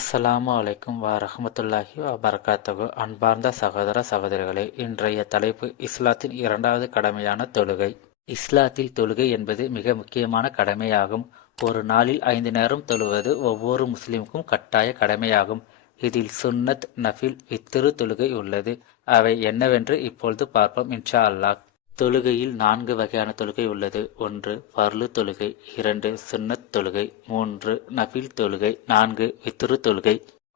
அஸ்ஸலாமு அலைக்கும் வரஹ்மத்துல்லாஹி வபரகாத்துஹு. அன்பார்ந்த சகோதர சகோதரிகளே, இன்றைய தலைப்பு இஸ்லாத்தின் இரண்டாவது கடமையான தொழுகை. இஸ்லாத்தில் தொழுகை என்பது மிக முக்கியமான கடமையாகும். ஒரு நாளில் 5 நேரம் தொழுவது ஒவ்வொரு முஸ்லிமுக்கும் கட்டாய கடமையாகும். இதில் சுன்னத், நஃபில், வித்திரு தொழுகை உள்ளது. அவை என்னவென்று இப்பொழுது பார்ப்போம் இன்ஷா அல்லாஹ். தொழுகையில் 4 வகையான தொழுகை உள்ளது. 1 ஃபர்லு தொழுகை, 2 சுன்னத் தொழுகை, 3 நஃபில் தொழுகை, 4 வித்ரு தொழுகை.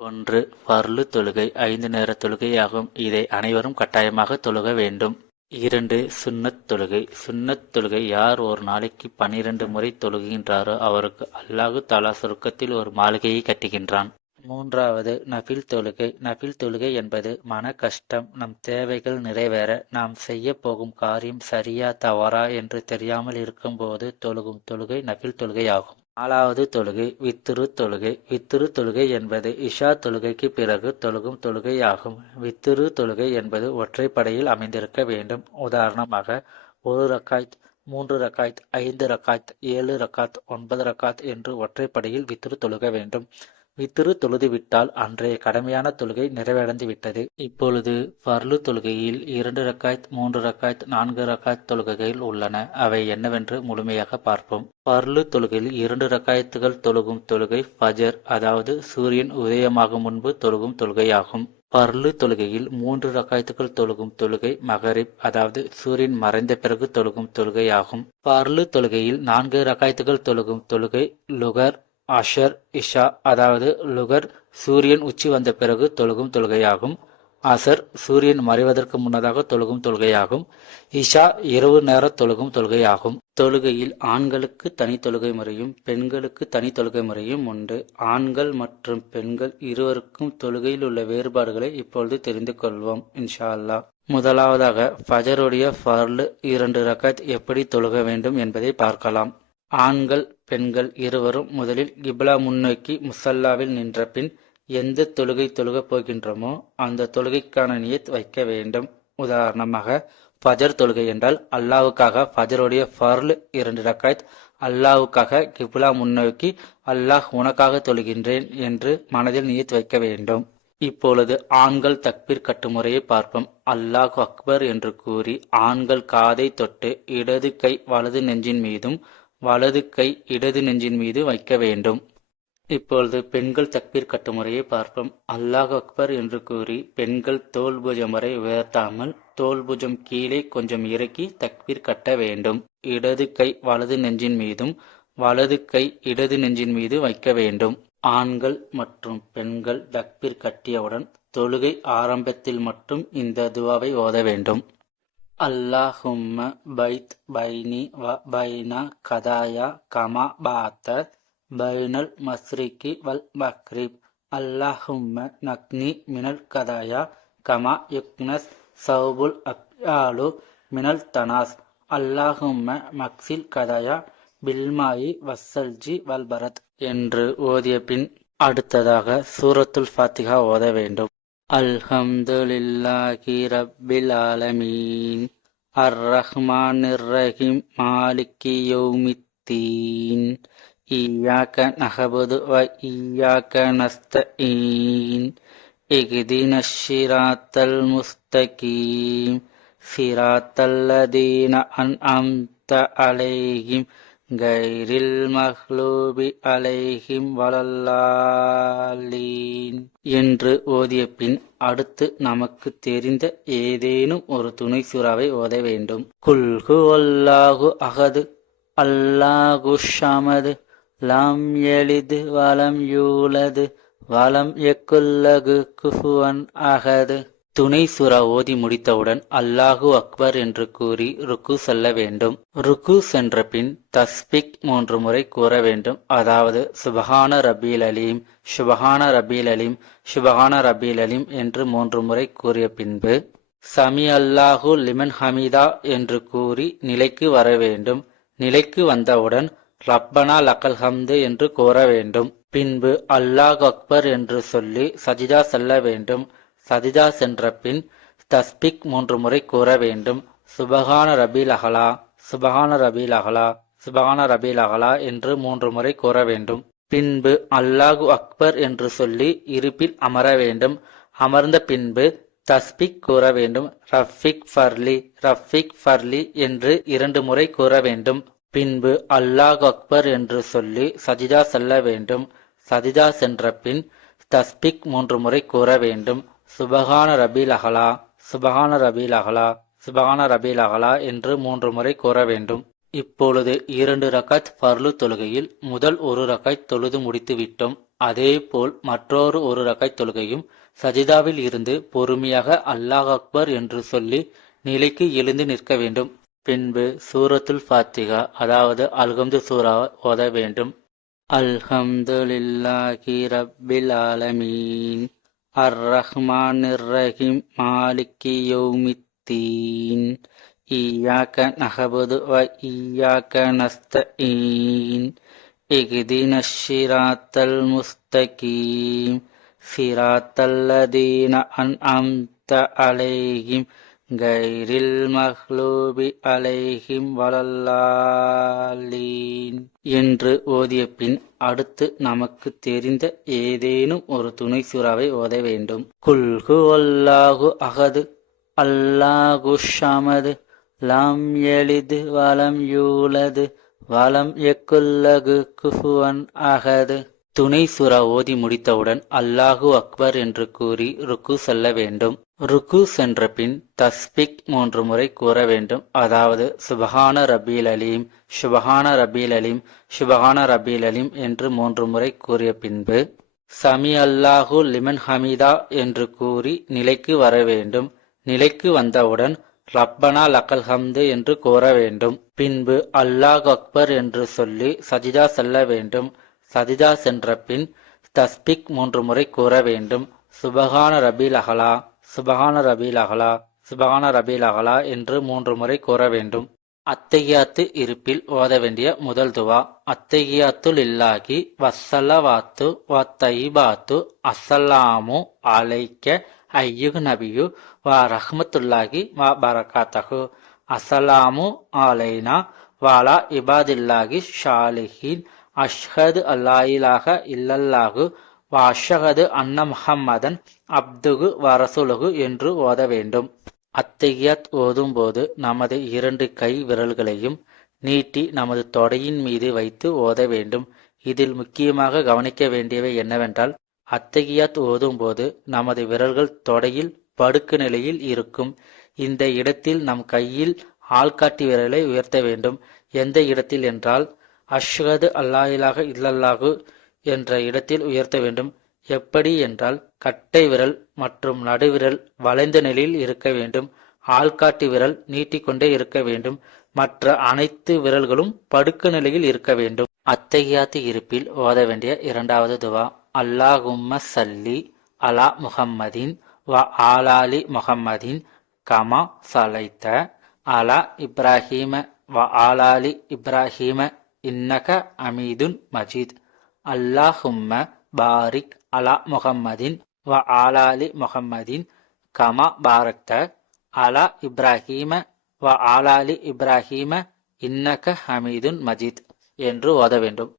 1 ஃபர்லு தொழுகை 5 நேர தொழுகையாகும். இதை அனைவரும் கட்டாயமாக தொழுக வேண்டும். 2 சுன்னத் தொழுகை. சுன்னத் தொழுகை யார் ஒரு நாளைக்கு 12 முறை தொழுகின்றாரோ அவருக்கு அல்லாஹு தஆலா சொர்க்கத்தில் ஒரு மாளிகையை கட்டுகின்றான். 3வது நஃபில் தொழுகை. நஃபில் தொழுகை என்பது மன கஷ்டம், நம் தேவைகள் நிறைவேற, நாம் செய்ய போகும் காரியம் சரியா தவறா என்று தெரியாமல் இருக்கும்போது தொழுகும் தொழுகை நஃபில் தொழுகையாகும். 4வது தொழுகை வித்ரு தொழுகை. வித்ரு தொழுகை என்பது இஷா தொழுகைக்கு பிறகு தொழுகும் தொழுகையாகும். வித்ரு தொழுகை என்பது ஒற்றைப்படையில் அமைந்திருக்க வேண்டும். உதாரணமாக 1 ரக்காய்த், 3 ரக்காய்த், 5 ரக்காய்த், 7 ரக்காத், 9 ரக்காத் என்று ஒற்றைப்படையில் வித்ரு தொழுக வேண்டும். வித்ரு தொழுதுவிட்டால் அன்றைய கடமையான தொழுகை நிறைவடைந்து விட்டது. இப்பொழுது ஃபர்லு தொழுகையில் 2 ரக்காய்த், 3 ரக்காய்த், 4 ரக்காய்த் தொழுகைகள் உள்ளன. அவை என்னவென்று முழுமையாக பார்ப்போம். ஃபர்லு தொழுகையில் 2 ரக்காயத்துகள் தொழுகும் தொழுகை ஃபஜர், அதாவது சூரியன் உதயமாகும் முன்பு தொழுகும் தொழுகையாகும். ஃபர்லு தொழுகையில் 3 ரக்காயத்துகள் தொழுகும் தொழுகை மகரிப், அதாவது சூரியன் மறைந்த பிறகு தொழுகும் தொழுகையாகும். ஃபர்லு தொழுகையில் 4 ரக்காயத்துகள் தொழுகும் தொழுகை லுகர், அஷர், இஷா, அதாவது லுகர் சூரியன் உச்சி வந்த பிறகு தொழுகும் தொழுகையாகும். அசர் சூரியன் மறைவதற்கு முன்னதாக தொழுகும் தொழுகையாகும். இஷா இரவு நேர தொழுகும் தொழுகையாகும். தொழுகையில் ஆண்களுக்கு தனி தொழுகை முறையும் பெண்களுக்கு தனி தொழுகை முறையும் உண்டு. ஆண்கள் மற்றும் பெண்கள் இருவருக்கும் தொழுகையில் உள்ள வேறுபாடுகளை இப்பொழுது தெரிந்து கொள்வோம் இன்ஷா அல்லாஹ். முதலாவதாக ஃபஜருடைய ஃபர்லு 2 ரக்காத் எப்படி தொழுக வேண்டும் என்பதை பார்க்கலாம். ஆண்கள் பெண்கள் இருவரும் முதலில் கிப்லா முன்னோக்கி முசல்லாவில் நின்ற பின் எந்த தொழுகை தொழுகப் போகின்றோமோ அந்த தொழுகைக்கான நியத் வைக்க வேண்டும். உதாரணமாக ஃபஜர் தொழுகை என்றால் அல்லாஹ்வுக்காக ஃபஜருடைய ஃபர்லு 2 ரக்காய்த், அல்லாஹ்வுக்காக கிப்லா முன்னோக்கி அல்லாஹ் உனக்காக தொழுகின்றேன் என்று மனதில் நியத் வைக்க வேண்டும். இப்பொழுது ஆண்கள் தக்பீர் கட்டுமுறையை பார்ப்போம். அல்லாஹ் அக்பர் என்று கூறி ஆண்கள் காதை தொட்டு இடது கை வலது நெஞ்சின் மீதும் வலது கை இடது நெஞ்சின் மீது வைக்க வேண்டும். இப்பொழுது பெண்கள் தக்பீர் கட்டுமுறையை பார்ப்போம். அல்லாஹ் அக்பர் என்று கூறி பெண்கள் தோல் பூஜம் வரை உயர்த்தாமல் தோல் பூஜம் கீழே கொஞ்சம் இறக்கி தக்பீர் கட்ட வேண்டும். இடது கை வலது நெஞ்சின் மீதும் வலது கை இடது நெஞ்சின் மீது வைக்க வேண்டும். ஆண்கள் மற்றும் பெண்கள் தக்பீர் கட்டியவுடன் தொழுகை ஆரம்பத்தில் மட்டும் இந்த துவாவை ஓத வேண்டும். அல்லாஹும்ம பைத் பைனி வ பைனா கதாயா கமா பாத்த பைனல் மஸ்ரிகி வல் மக்ரிப். அல்லாஹும்ம நக்னி மினல் கதாயா கமா யுக்னஸ் சௌபுல் அப்யாலு மினல் தனாஸ். அல்லாஹும்ம மக்சில் கதாயா பில்மாயி வஸ்ஸல்ஜி வல்பரத் என்று ஓதிய பின் அடுத்ததாக சூரத்துல் ஃபாத்திஹா ஓத வேண்டும். அல்ஹம்துலில்லாஹி ரப்பில் ஆலமீன் அர்ரஹ்மானிர் ரஹீம் மாலிகி யௌமித்தீன் இய்யாக நஹ்புது வ இய்யாக நஸ்தஈன் இஹ்தினஷ் ஷிராத்தல் முஸ்தகீம் ஸிராத்தல்லதீன அன்அம்த அலைஹிம் கைரில் மஹ்லூபி அலைஹிம் வலல்லாலீன் என்று ஓதிய பின் அடுத்து நமக்கு தெரிந்த ஏதேனும் ஒரு துணை சூறாவை ஓத வேண்டும். குல் ஹுவல்லாஹு அஹது அல்லாஹு ஸமது லம் யலித் வலம் யூலது வலம் யக்குல்லஹு குஃபுவன் அஹது. துணை சூரா ஓதி முடித்தவுடன் அல்லாஹு அக்பர் என்று கூறி ருக்கு செல்ல வேண்டும். ருக்கு சென்ற பின் தஸ்பிக் 3 முறை கூற வேண்டும். அதாவது சுபஹான ரபீல் அலீம், சுபஹான ரபீல் அலீம், சுபஹான ரபீல் அலீம் என்று 3 முறை கூறிய பின்பு சமி அல்லாஹு லிமன் ஹமீதா என்று கூறி நிலைக்கு வர வேண்டும். நிலைக்கு வந்தவுடன் ரப்பனா லக்கல் ஹம்து என்று கூற வேண்டும். பின்பு அல்லாஹ் அக்பர் என்று சொல்லி சஜிதா செல்ல வேண்டும். சஜிதா சென்ற பின் தஸ்பிக் 3 முறை கூற வேண்டும். சுபஹான ரபீல் அஹலா, சுபஹான ரபீல் அஹலா, சுபஹான ரபீல் அஹலா என்று 3 முறை கூற வேண்டும். பின்பு அல்லாஹு அக்பர் என்று சொல்லி இருப்பில் அமர வேண்டும். அமர்ந்த பின்பு தஸ்பீக் கூற வேண்டும். ரஃபிக் ஃபர்லி ரஃபிக் ஃபர்லி என்று 2 முறை கூற வேண்டும். பின்பு அல்லாஹு அக்பர் என்று சொல்லி சஜிதா செல்ல வேண்டும். சஜிதா சென்ற பின் தஸ்பீக் 3 முறை கூற வேண்டும். சுபஹான ரபில் அகலா சுபஹான ரபில் அகலா சுபஹான ரபில் அகலா என்று 3 முறை கூற வேண்டும். இப்பொழுது 2 ரக்காத் ஃபர்லு தொழுகையில் முதல் 1 ரக்காத் தொழுது முடித்து விட்டோம். அதேபோல் மற்றொரு 1 ரக்காத் தொழுகையும் சஜிதாவில் இருந்து பொறுமையாக அல்லாஹ் அக்பர் என்று சொல்லி நிலைக்கு எழுந்து நிற்க வேண்டும். பின்பு சூரத்துல் ஃபாத்திஹா அதாவது அல்ஹம்து சூரா ஓத வேண்டும். அல்ஹம்துலில்லாஹி ரப்பில் ஆலமீன் அர்-ரஹ்மானிர் ரஹீம் மாலிகி யௌமித்தீன் இய்யாக நஅபுது வ இய்யாக நஸ்தஈன் இஹ்தினஷ் ஸிராத்தல் முஸ்தகீம் ஸிராத்தல்லதீன அன்அம்த அலைஹிம் கைரில் மக்லூபி அலைஹிம் வலல்லாலீன் என்று ஓதிய பின் அடுத்து நமக்கு தெரிந்த ஏதேனும் ஒரு துணை சூறாவை ஓத வேண்டும். குல் ஹுவல்லாஹு அஹது அல்லாஹு ஸமது லம் யலித் வலம் யூலது வலம் யக்குல் லஹு குஃபுவன் அஹது. துணை சூரா ஓதி முடித்தவுடன் அல்லாஹு அக்பர் என்று கூறி ருக்கு செல்ல வேண்டும். ருக்கு சென்ற பின் தஸ்பீக் 3 முறை கூற வேண்டும். அதாவது சுபஹான ரபில் அலீம் சுபஹான ரபில் அலீம் சுபஹான ரபில் அலீம் என்று 3 முறை கூறிய பின்பு சமி அல்லாஹு லிமன் ஹமீதா என்று கூறி நிலைக்கு வர வேண்டும். நிலைக்கு வந்தவுடன் ரப்பனா லக்கல் ஹம்து என்று கூற வேண்டும். பின்பு அல்லாஹ் அக்பர் என்று சொல்லி சஜிதா செல்ல வேண்டும். சஜிதா சென்ற பின் தஸ்பீக் 3 முறை கூற வேண்டும். சுபஹான ரபில் அகலா சுபஹான ரபில் அகலா சுபஹான ரபில் அகலா என்று 3 முறை கூற வேண்டும். அத்தஹியாத்து இருப்பில் ஓத வேண்டிய முதல் துவா அத்தஹியாத்து லில்லாஹி வஸ்ஸலவாத்து வத்தய்யிபாத்து அஸ்ஸலாமு அலைக்க ஐயுஹ் நபியு வ ரஹ்மத்துல்லாஹி வ பரகாத்தஹு அஸ்ஸலாமு அலைனா வஅலா இபாதில்லாஹி ஷாலிஹீன் அஷ்ஹது அல்லா இலாஹ இல்லல்லாஹு வ அஷ்ஹது அன்ன முஹம்மதன் அப்துஹு வ ரசூலுஹு என்று ஓத வேண்டும். அத்தஹியாத் ஓதும்போது நமது 2 கை விரல்களையும் நீட்டி நமது தொடையின் மீது வைத்து ஓத வேண்டும். இதில் முக்கியமாக கவனிக்க வேண்டியவை என்னவென்றால் அத்தஹியாத் ஓதும்போது நமது விரல்கள் தொடையில் படுக்கு நிலையில் இருக்கும். இந்த இடத்தில் நம் கையில் ஆள்காட்டி விரலை உயர்த்த வேண்டும். எந்த இடத்தில் என்றால் அஷ்ஹது அல்லா இலாஹ இல்லல்லாஹு என்ற இடத்தில் உயர்த்த வேண்டும். எப்படி என்றால் கட்டை விரல் மற்றும் நடுவிரல் வளைந்த நிலையில் இருக்க வேண்டும். ஆள்காட்டி விரல் நீட்டிக்கொண்டே இருக்க வேண்டும். மற்ற அனைத்து விரல்களும் படுக்க நிலையில் இருக்க வேண்டும். அத்தஹியாத்து இருப்பில் ஓத வேண்டிய 2வது துவா அல்லாஹும்ம சல்லி அலா முஹம்மதின் வ ஆலாலி முஹம்மதின் கமா சலைத்த அலா இப்ராஹீம வ ஆலாலி இப்ராஹீம இன்னக அமீதுன் மஜீத் அல்லாஹும்ம பாரிக் அலா முஹம்மதின் வ ஆலாலி முஹம்மதின் கமா பாரக்த அலா இப்ராஹீம வ ஆலாலி இப்ராஹீம இன்னக ஹமீதுன் மஜீத் என்று ஓத வேண்டும்.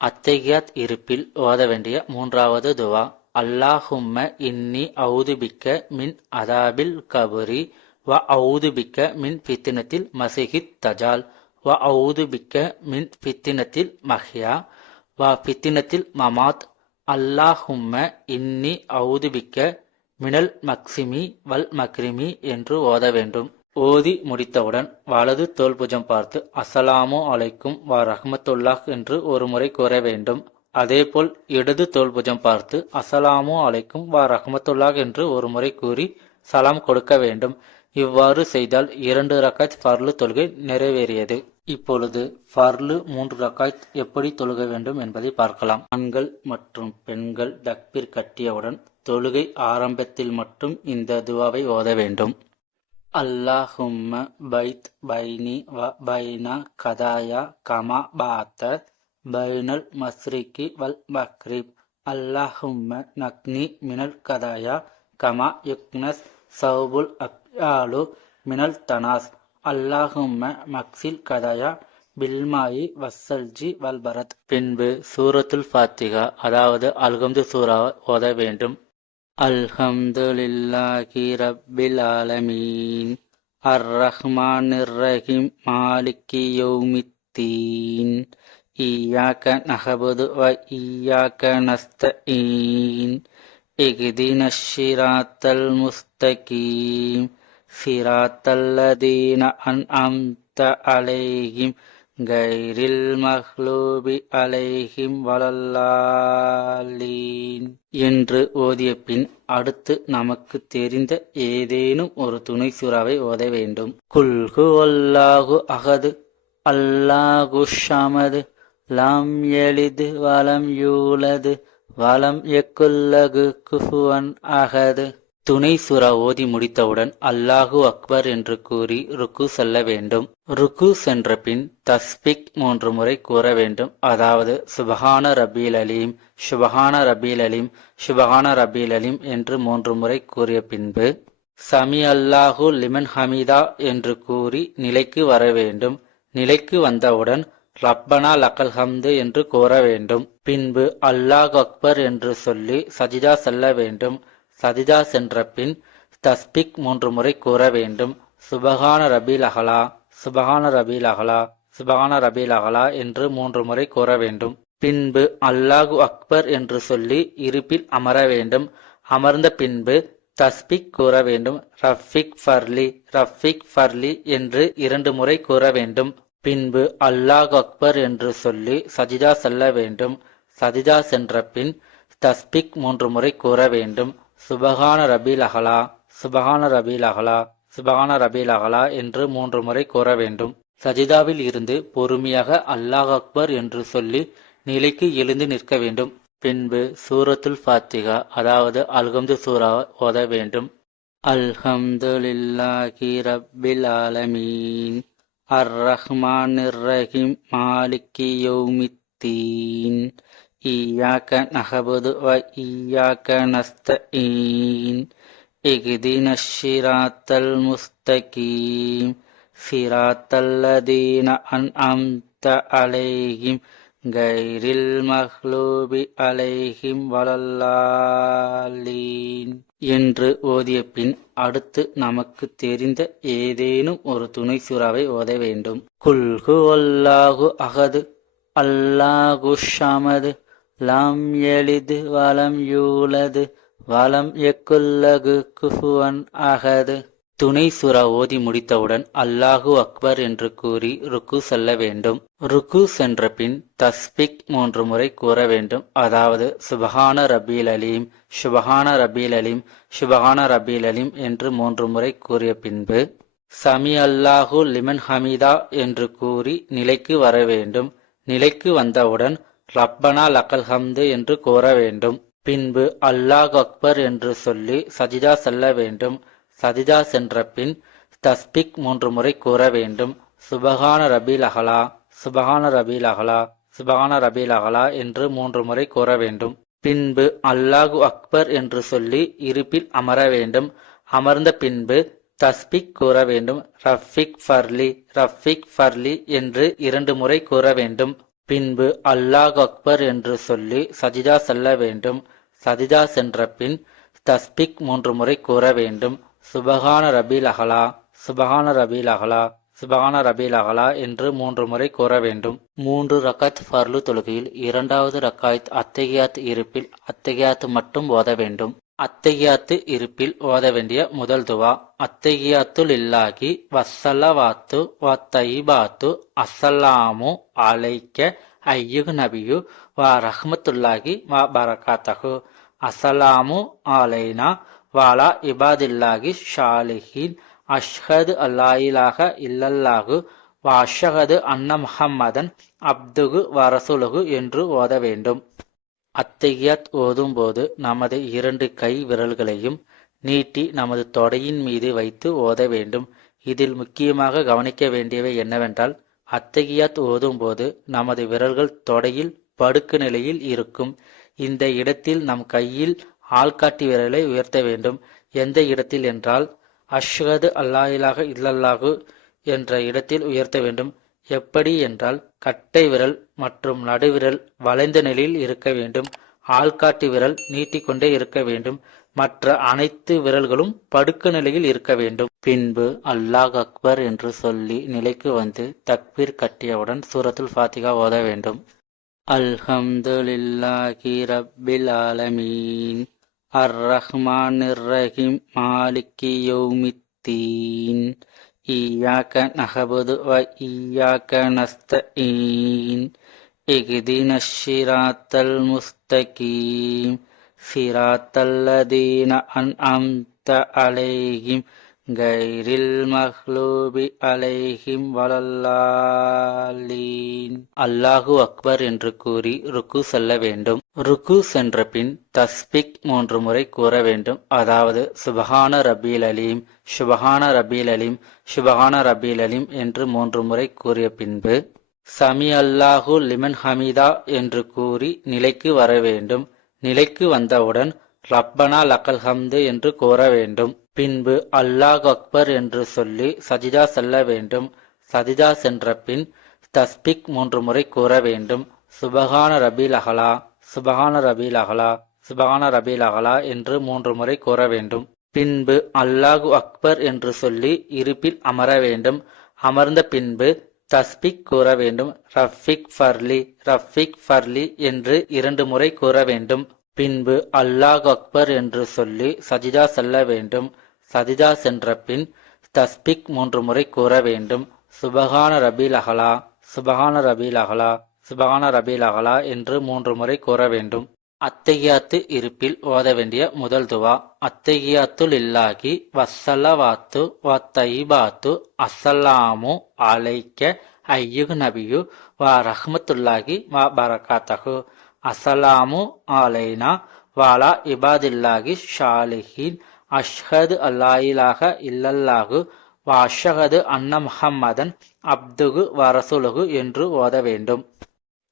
அத்தஹியாத் இருப்பில் ஓத வேண்டிய 3வது துவா அல்லாஹும்ம இன்னி அவுது பிக்க மின் அதாபில் கபுரி வ அவுது பிக்க மின் ஃபித்னத்தில் மஸீஹித் தஜால் வ அவுது பிக்க மின் ஃபித்னத்தில் மஹ்யா வ ஃபித்னத்தில் மமாத் அல்லாஹும்ம இன்னி அவுது பிக்க மினல் மக்சிமி வல் மக்ரிமி என்று ஓத வேண்டும். ஓதி முடித்தவுடன் வலது தோள்புஜம் பார்த்து அஸ்ஸலாமு அலைக்கும் வ ரஹ்மத்துல்லாஹ் என்று 1 முறை கூற வேண்டும். அதேபோல் இடது தோள்புஜம் பார்த்து அஸ்ஸலாமு அலைக்கும் வ ரஹ்மத்துல்லாஹ் என்று 1 முறை கூறி சலாம் கொடுக்க வேண்டும். இவ்வாறு செய்தால் 2 ரக்காத் ஃபர்லு தொழுகை நிறைவேறியது. இப்பொழுது ஃபர்லு 3 ரக்காத் எப்படி தொழுக வேண்டும் என்பதை பார்க்கலாம். ஆண்கள் மற்றும் பெண்கள் தக்பீர் கட்டியவுடன் தொழுகை ஆரம்பத்தில் மட்டும் இந்த துவாவை ஓத வேண்டும். அல்லாஹும்ம பைத் பைனி வ பைனா கதாயா கமா பாத்த பைனல் மஸ்ரிகி வல் மக்ரிப் அல்லாஹும்ம நக்னி மினல் கதாயா கமா யுக்னஸ் சௌபுல் அப்யாலு மினல் தனாஸ் அல்லாஹும்ம மக்சில் கதாயா பில்மாயி வஸ்ஸல்ஜி வல்பரத். பின்பு சூரத்துல் ஃபாத்திஹா அதாவது அல்ஹம்து சூரா ஓத வேண்டும். அல்ஹம்துலில்லாஹி ரப்பில் ஆலமீன் அர்ரஹ்மானிர் ரஹீம் மாலிகி யௌமித்தீன் இய்யாக நஅபுது வ இய்யாக நஸ்தஈன் இஹ்தினஷ் ஸிராத்தல் முஸ்தகீம் ஸிராத்தல்லதீன அன்அம்த அலைஹிம் கைரில் மக்லூபி அலைஹிம் வலல்லாலீன் என்று ஓதிய பின் அடுத்து நமக்கு தெரிந்த ஏதேனும் ஒரு துணை சூறாவை ஓத வேண்டும். குல் ஹுவல்லாஹு அஹது அல்லாஹு ஸமது லம் யலித் வலம் யூலது வலம் யக்குல் லஹு குஃபுவன் அஹது. துணை சூரா ஓதி முடித்தவுடன் அல்லாஹு அக்பர் என்று கூறி ருக்கு செல்ல வேண்டும். ருக்கு சென்ற பின் தஸ்பிக் 3 முறை கூற வேண்டும். அதாவது சுபஹான ரப்பீல் அலீம், சுபஹான ரப்பீல் அலீம், சுபஹான ரப்பீல் அலீம் என்று 3 முறை கூறிய பின்பு சமி அல்லாஹு லிமன் ஹமீதா என்று கூறி நிலைக்கு வர வேண்டும். நிலைக்கு வந்தவுடன் ரப்பனா லக்கல் ஹம்து என்று கூற வேண்டும். பின்பு அல்லாஹ் அக்பர் என்று சொல்லி சஜிதா செல்ல வேண்டும். சஜிதா சென்ற பின் தஸ்பிக் 3 முறை கூற வேண்டும். சுபஹான ரபீல் அஹலா, சுபஹான ரபீல் அஹலா, சுபஹான ரபீல் அஹலா என்று 3 முறை கூற வேண்டும். பின்பு அல்லாஹு அக்பர் என்று சொல்லி இருப்பில் அமர வேண்டும். அமர்ந்த பின்பு தஸ்பிக் கூற வேண்டும். ரஃபிக் ஃபர்லி, ரஃபிக் ஃபர்லி என்று 2 முறை கூற வேண்டும். பின்பு அல்லாஹ் அக்பர் என்று சொல்லி சஜிதா செல்ல வேண்டும். சஜிதா சென்ற பின் தஸ்பிக் 3 முறை கூற வேண்டும். சுபஹான ரபீல் அஹலா, சுபஹான ரபீல் அஹலா, சுபஹான ரபீல் அஹலா என்று 3 முறை கூற வேண்டும். சஜிதாவில் இருந்து பொறுமையாக அல்லாஹ் அக்பர் என்று சொல்லி நிலைக்கு எழுந்து நிற்க வேண்டும். பின்பு சூரத்துல் ஃபாத்திஹா அதாவது அல்ஹம்து சூரா ஓத வேண்டும். அல்ஹம்துலில்லாஹி ரப்பில் ஆலமீன் அர்ரஹ்மானிர் ரஹீம் மாலிகி யௌமித்தீன் இய்யாக நஅபுது வ இய்யாக நஸ்தஈன் இஹ்தினஷ் ஸிராத்தல் முஸ்தகீம் ஸிராத்தல்லதீன அன்அம்த அலைஹிம் கைரில் மக்லூபி அலைஹிம் வலல்லாலீன் என்று ஓதிய பின் அடுத்து நமக்கு தெரிந்த ஏதேனும் ஒரு துணை சூறாவை ஓத வேண்டும். குல் ஹுவல்லாஹு அஹது அல்லாஹு ஸமது லம் யலித் வலம் யூலது வலம் யக்குல் லஹு குஃபுவன் அஹது. துணை சூரா ஓதி முடித்தவுடன் அல்லாஹு அக்பர் என்று கூறி ருக்கு செல்ல வேண்டும். ருக்கு சென்ற பின் தஸ்பிக் 3 முறை கூற வேண்டும். அதாவது சுபஹான ரப்பீல் அலீம், சுபஹான ரப்பீல் அலீம், சுபஹான ரப்பீல் அலீம் என்று 3 முறை கூறிய பின்பு சமி அல்லாஹு லிமன் ஹமீதா என்று கூறி நிலைக்கு வர வேண்டும். நிலைக்கு வந்தவுடன் ரப்பனா லக்கல் ஹம்து என்று கூற வேண்டும். பின்பு அல்லாஹ் அக்பர் என்று சொல்லி சஜிதா செல்ல வேண்டும். சஜிதா சென்ற பின் தஸ்பிக் 3 முறை கூற வேண்டும். சுபஹான ரபீல் அஹலா, சுபஹான ரபீல் அஹலா, சுபஹான ரபீல் அஹலா என்று 3 முறை கூற வேண்டும். பின்பு அல்லாஹு அக்பர் என்று சொல்லி இருப்பில் அமர வேண்டும். அமர்ந்த பின்பு தஸ்பிக் கூற வேண்டும். ரஃபிக் ஃபர்லி, ரஃபிக் ஃபர்லி என்று 2 முறை கூற வேண்டும். பின்பு அல்லாஹ் அக்பர் என்று சொல்லி சஜிதா செல்ல வேண்டும். சஜிதா சென்ற பின் தஸ்பிக் 3 முறை கூற வேண்டும். சுபஹான ரபீல் அஹலா, சுபஹான ரபீல் அஹலா, சுபஹான ரபீல் அஹலா என்று 3 முறை கூற வேண்டும். 3 ரக்காத் ஃபர்லு தொழுகையில் 2வது ரக்காயத் அத்தஹியாத் இருப்பில் அத்தஹியாத் மட்டும் ஓத வேண்டும். அத்தஹியாத்து இருப்பில் ஓத வேண்டிய முதல் துவா அத்தஹியாத்து லில்லாஹி வஸ்ஸலவாத்து வத்தய்யிபாத்து அஸ்ஸலாமு அலைக்க ஐயுஹ் நபியு வ ரஹ்மத்துல்லாஹி வ பரகாத்தஹு அஸ்ஸலாமு அலைனா வாலா இபாதில்லாஹி ஷாலிஹீன் அஷ்ஹது அல்லா இலாஹ இல்லல்லாஹு வ அஷ்ஹது அன்ன முஹம்மதன் அப்துஹு வ ரசூலுஹு என்று ஓத வேண்டும். அத்தஹியாத் ஓதும் போது நமது 2 கை விரல்களையும் நீட்டி நமது தொடையின் மீது வைத்து ஓத வேண்டும். இதில் முக்கியமாக கவனிக்க வேண்டியவை என்னவென்றால் அத்தஹியாத் ஓதும் போது நமது விரல்கள் தொடையில் படுக்க நிலையில் இருக்கும். இந்த இடத்தில் நம் கையில் ஆள்காட்டி விரலை உயர்த்த வேண்டும். எந்த இடத்தில் என்றால் அஷ்ஹது அல்லா இலாஹ இல்லல்லாஹு என்ற இடத்தில் உயர்த்த வேண்டும். எப்படி என்றால் கட்டை விரல் மற்றும் நடுவிரல் வளைந்த நிலையில் இருக்க வேண்டும். ஆள்காட்டி விரல் நீட்டிக்கொண்டே இருக்க வேண்டும். மற்ற அனைத்து விரல்களும் படுக்க நிலையில் இருக்க வேண்டும். பின்பு அல்லாஹ் அக்பர் என்று சொல்லி நிலைக்கு வந்து தக்பீர் கட்டியவுடன் சூரத்துல் ஃபாத்திஹா ஓத வேண்டும். அல்ஹம்துலில்லாஹி ரப்பில் ஆலமீன் அர் ரஹ்மானிர் ரஹீம் மாலிகி யௌமித்தீன் இய்யாக நஹ்புது வ இய்யாக நஸ்தஈன் இஹ்தினஷ் ஸிராத்தல் முஸ்தகீம் ஸிராத்தல்லதீன அன்அம்த அலைஹிம் கைரில் மக்லூபி அலைஹிம் வலல்லாலீன். அல்லாஹு அக்பர் என்று கூறி ருக்கு செல்ல வேண்டும். ருக்கு சென்ற பின் தஸ்பிக் 3 முறை கூற வேண்டும். அதாவது சுபஹான ரப்பீல் அலீம், சுபஹான ரப்பீல் அலீம், சுபஹான ரப்பீல் அலீம் என்று 3 முறை கூறிய பின்பு சமி அல்லாஹு லிமன் ஹமீதா என்று கூறி நிலைக்கு வர வேண்டும். நிலைக்கு வந்தவுடன் ரப்பனா லக்கல் ஹம்து என்று கூற வேண்டும். பின்பு அல்லாஹ் அக்பர் என்று சொல்லி சஜிதா செல்ல வேண்டும். சஜிதா சென்ற பின் தஸ்பிக் 3 முறை கூற வேண்டும். சுபஹான ரபீல் அகலா, சுபஹான ரபீல் அகலா, சுபஹான ரபீல் அகலா என்று 3 முறை கூற வேண்டும். பின்பு அல்லாஹு அக்பர் என்று சொல்லி இருப்பில் அமர வேண்டும். அமர்ந்த பின்பு தஸ்பிக் கூற வேண்டும். ரஃபிக் ஃபர்லி, ரஃபிக் ஃபர்லி என்று 2 முறை கூற வேண்டும். பின்பு அல்லாஹ் அக்பர் என்று சொல்லி சஜிதா செல்ல வேண்டும். சஜிதா சென்ற பின் தஸ்பிக் 3 முறை கூற வேண்டும். சுபஹான ரபீல் அகலா, சுபஹான ரபீல் அகலா, சுபஹான ரபீல் அகலா என்று 3 முறை கூற வேண்டும். அத்தஹியாத்து இருப்பில் ஓத வேண்டிய முதல் துவா அத்தஹியாத்துல் இல்லாஹி வஸ்ஸலவாத்து வத்தய்யிபாத்து அஸ்ஸலாமு அலைக்க ஐயுஹ் நபியு வ ரஹ்மத்துல்லாஹி வ பரகாத்தஹு அஸ்ஸலாமு அலைனா வாலா இபாதில்லாஹி ஷாலிஹீன் அஷ்ஹது அல்லா இலாஹ இல்லல்லாஹு வ அஷ்ஹது அன்ன முஹம்மதன் அப்துகு வ ரசூலுஹு என்று ஓத வேண்டும்.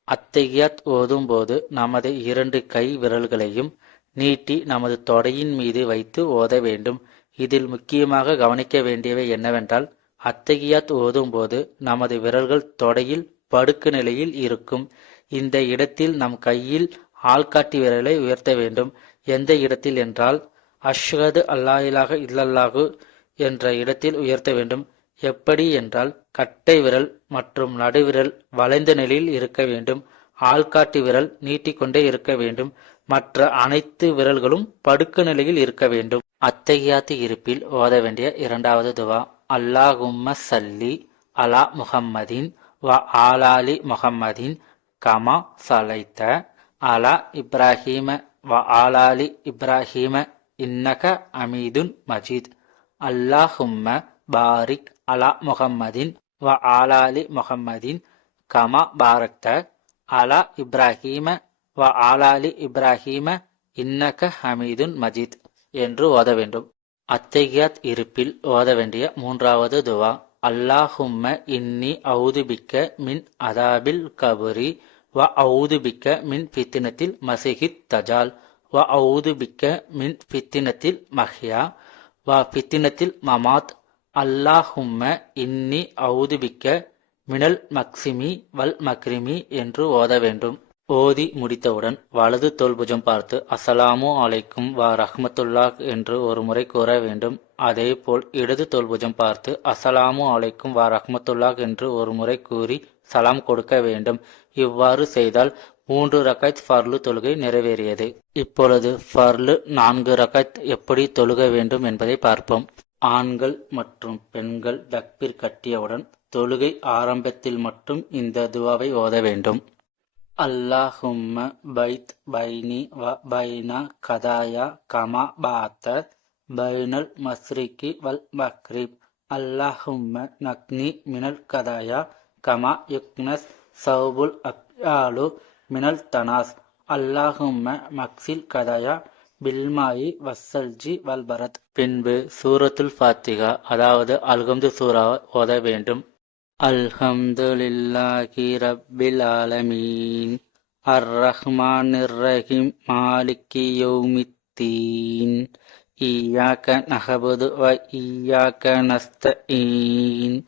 அத்தஹியாத் ஓதும்போது நமது 2 கை விரல்களையும் நீட்டி நமது தொடையின் மீது வைத்து ஓத வேண்டும். இதில் முக்கியமாக கவனிக்க வேண்டியவை என்னவென்றால் அத்தஹியாத் ஓதும்போது நமது விரல்கள் தொடையில் படுக்க நிலையில் இருக்கும். இந்த இடத்தில் நம் கையில் ஆள்காட்டி விரலை உயர்த்த வேண்டும். எந்த இடத்தில் என்றால் அஷ்ஹது அல்லா இலாஹ இல்லல்லாஹு என்ற இடத்தில் உயர்த்த வேண்டும். எப்படி என்றால் கட்டை விரல் மற்றும் நடுவிரல் வளைந்த நிலையில் இருக்க வேண்டும். ஆள்காட்டி விரல் நீட்டிக்கொண்டே இருக்க வேண்டும். மற்ற அனைத்து விரல்களும் படுக்க நிலையில் இருக்க வேண்டும். அத்தஹியாத்து இருப்பில் ஓத வேண்டிய 2வது துவா அல்லாஹும்ம சல்லி அலா முஹம்மதின் வ ஆலாலி முஹம்மதின் கமா சலைத்த அலா இப்ராஹீம வ ஆலாலி இப்ராஹீம இன்னக அமீதுன் மஜீத். அல்லாஹும்ம பாரிக் அலா முஹம்மதின் வ ஆலாலி முஹம்மதின் கமா பாரக்த அலா இப்ராஹீம வ ஆலாலி இப்ராஹீம இன்னக ஹமீதுன் மஜீத் என்று ஓத வேண்டும். அத்தஹியாத் இருப்பில் ஓத வேண்டிய 3வது துவா அல்லாஹும்ம இன்னி அவுது பிக்க மின் அதாபில் கபுரி வ அவுது பிக்க மின் ஃபித்னத்தில் மசிஹித் தஜால் வ அவுது பிக்க மின் ஃபித்னத்தில் மஹ்யா வ ஃபித்னத்தில் மமாத். அல்லாஹும்ம இன்னி அவுது பிக்க மினல் மக்சிமி வல் மக்ரிமி என்று ஓத வேண்டும். ஓதி முடித்தவுடன் வலது தோள்புஜம் பார்த்து அஸ்ஸலாமு அலைக்கும் வ ரஹ்மத்துல்லாஹ் என்று 1 முறை கூற வேண்டும். அதேபோல் இடது தோள்புஜம் பார்த்து அஸ்ஸலாமு அலைக்கும் வ ரஹ்மத்துல்லாஹ் என்று 1 முறை கூறி சலாம் கொடுக்க வேண்டும். இவ்வாறு செய்தால் 3 ரக்காத் ஃபர்லு தொழுகை நிறைவேறியது. இப்பொழுது ஃபர்லு 4 ரக்காத் எப்படி தொழுக வேண்டும் என்பதை பார்ப்போம். ஆண்கள் மற்றும் பெண்கள் தக்பீர் கட்டியவுடன் தொழுகை ஆரம்பத்தில் மட்டும் இந்த துவாவை ஓத வேண்டும். அல்லாஹும்ம பைத் பைனி வ பைனா கதாயா கமா பாத்த பைனல் மஸ்ரிகி வல் மக்ரிப். அல்லாஹும்ம நக்னி மினல் கதாயா கமா யுக்னஸ் சௌபுல் அப்யாலு மினல் தனாஸ். அல்லாஹும்ம மக்சில் கதாயா பில்மாயி வஸ்ஸல்ஜி வல்பரத். பின்பு சூரத்துல் ஃபாத்திஹா அதாவது அல்ஹம்து சூரா ஓத வேண்டும். அல்ஹம்துலில்லாஹி ரப்பில் ஆலமீன் அர் ரஹ்மானிர் ரஹீம் மாலிகி யௌமித்தீன் இய்யாக நஹ்புது வ இய்யாக நஸ்தஈன்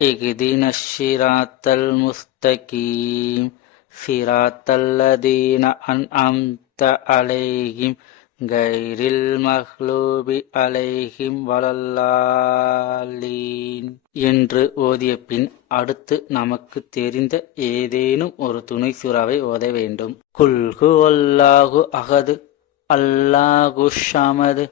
இஹ்தினஷ் ஸிராத்தல் முஸ்தகீம் ஸிராத்தல்லதீன அன்அம்த அலைஹிம் கைரில் மக்லூபி அலைஹிம் வலல்லாலீன் என்று ஓதிய பின் அடுத்து நமக்கு தெரிந்த ஏதேனும் ஒரு துணை சூறாவை ஓத வேண்டும். குல் ஹுவல்லாஹு அஹது அல்லாஹு ஸமது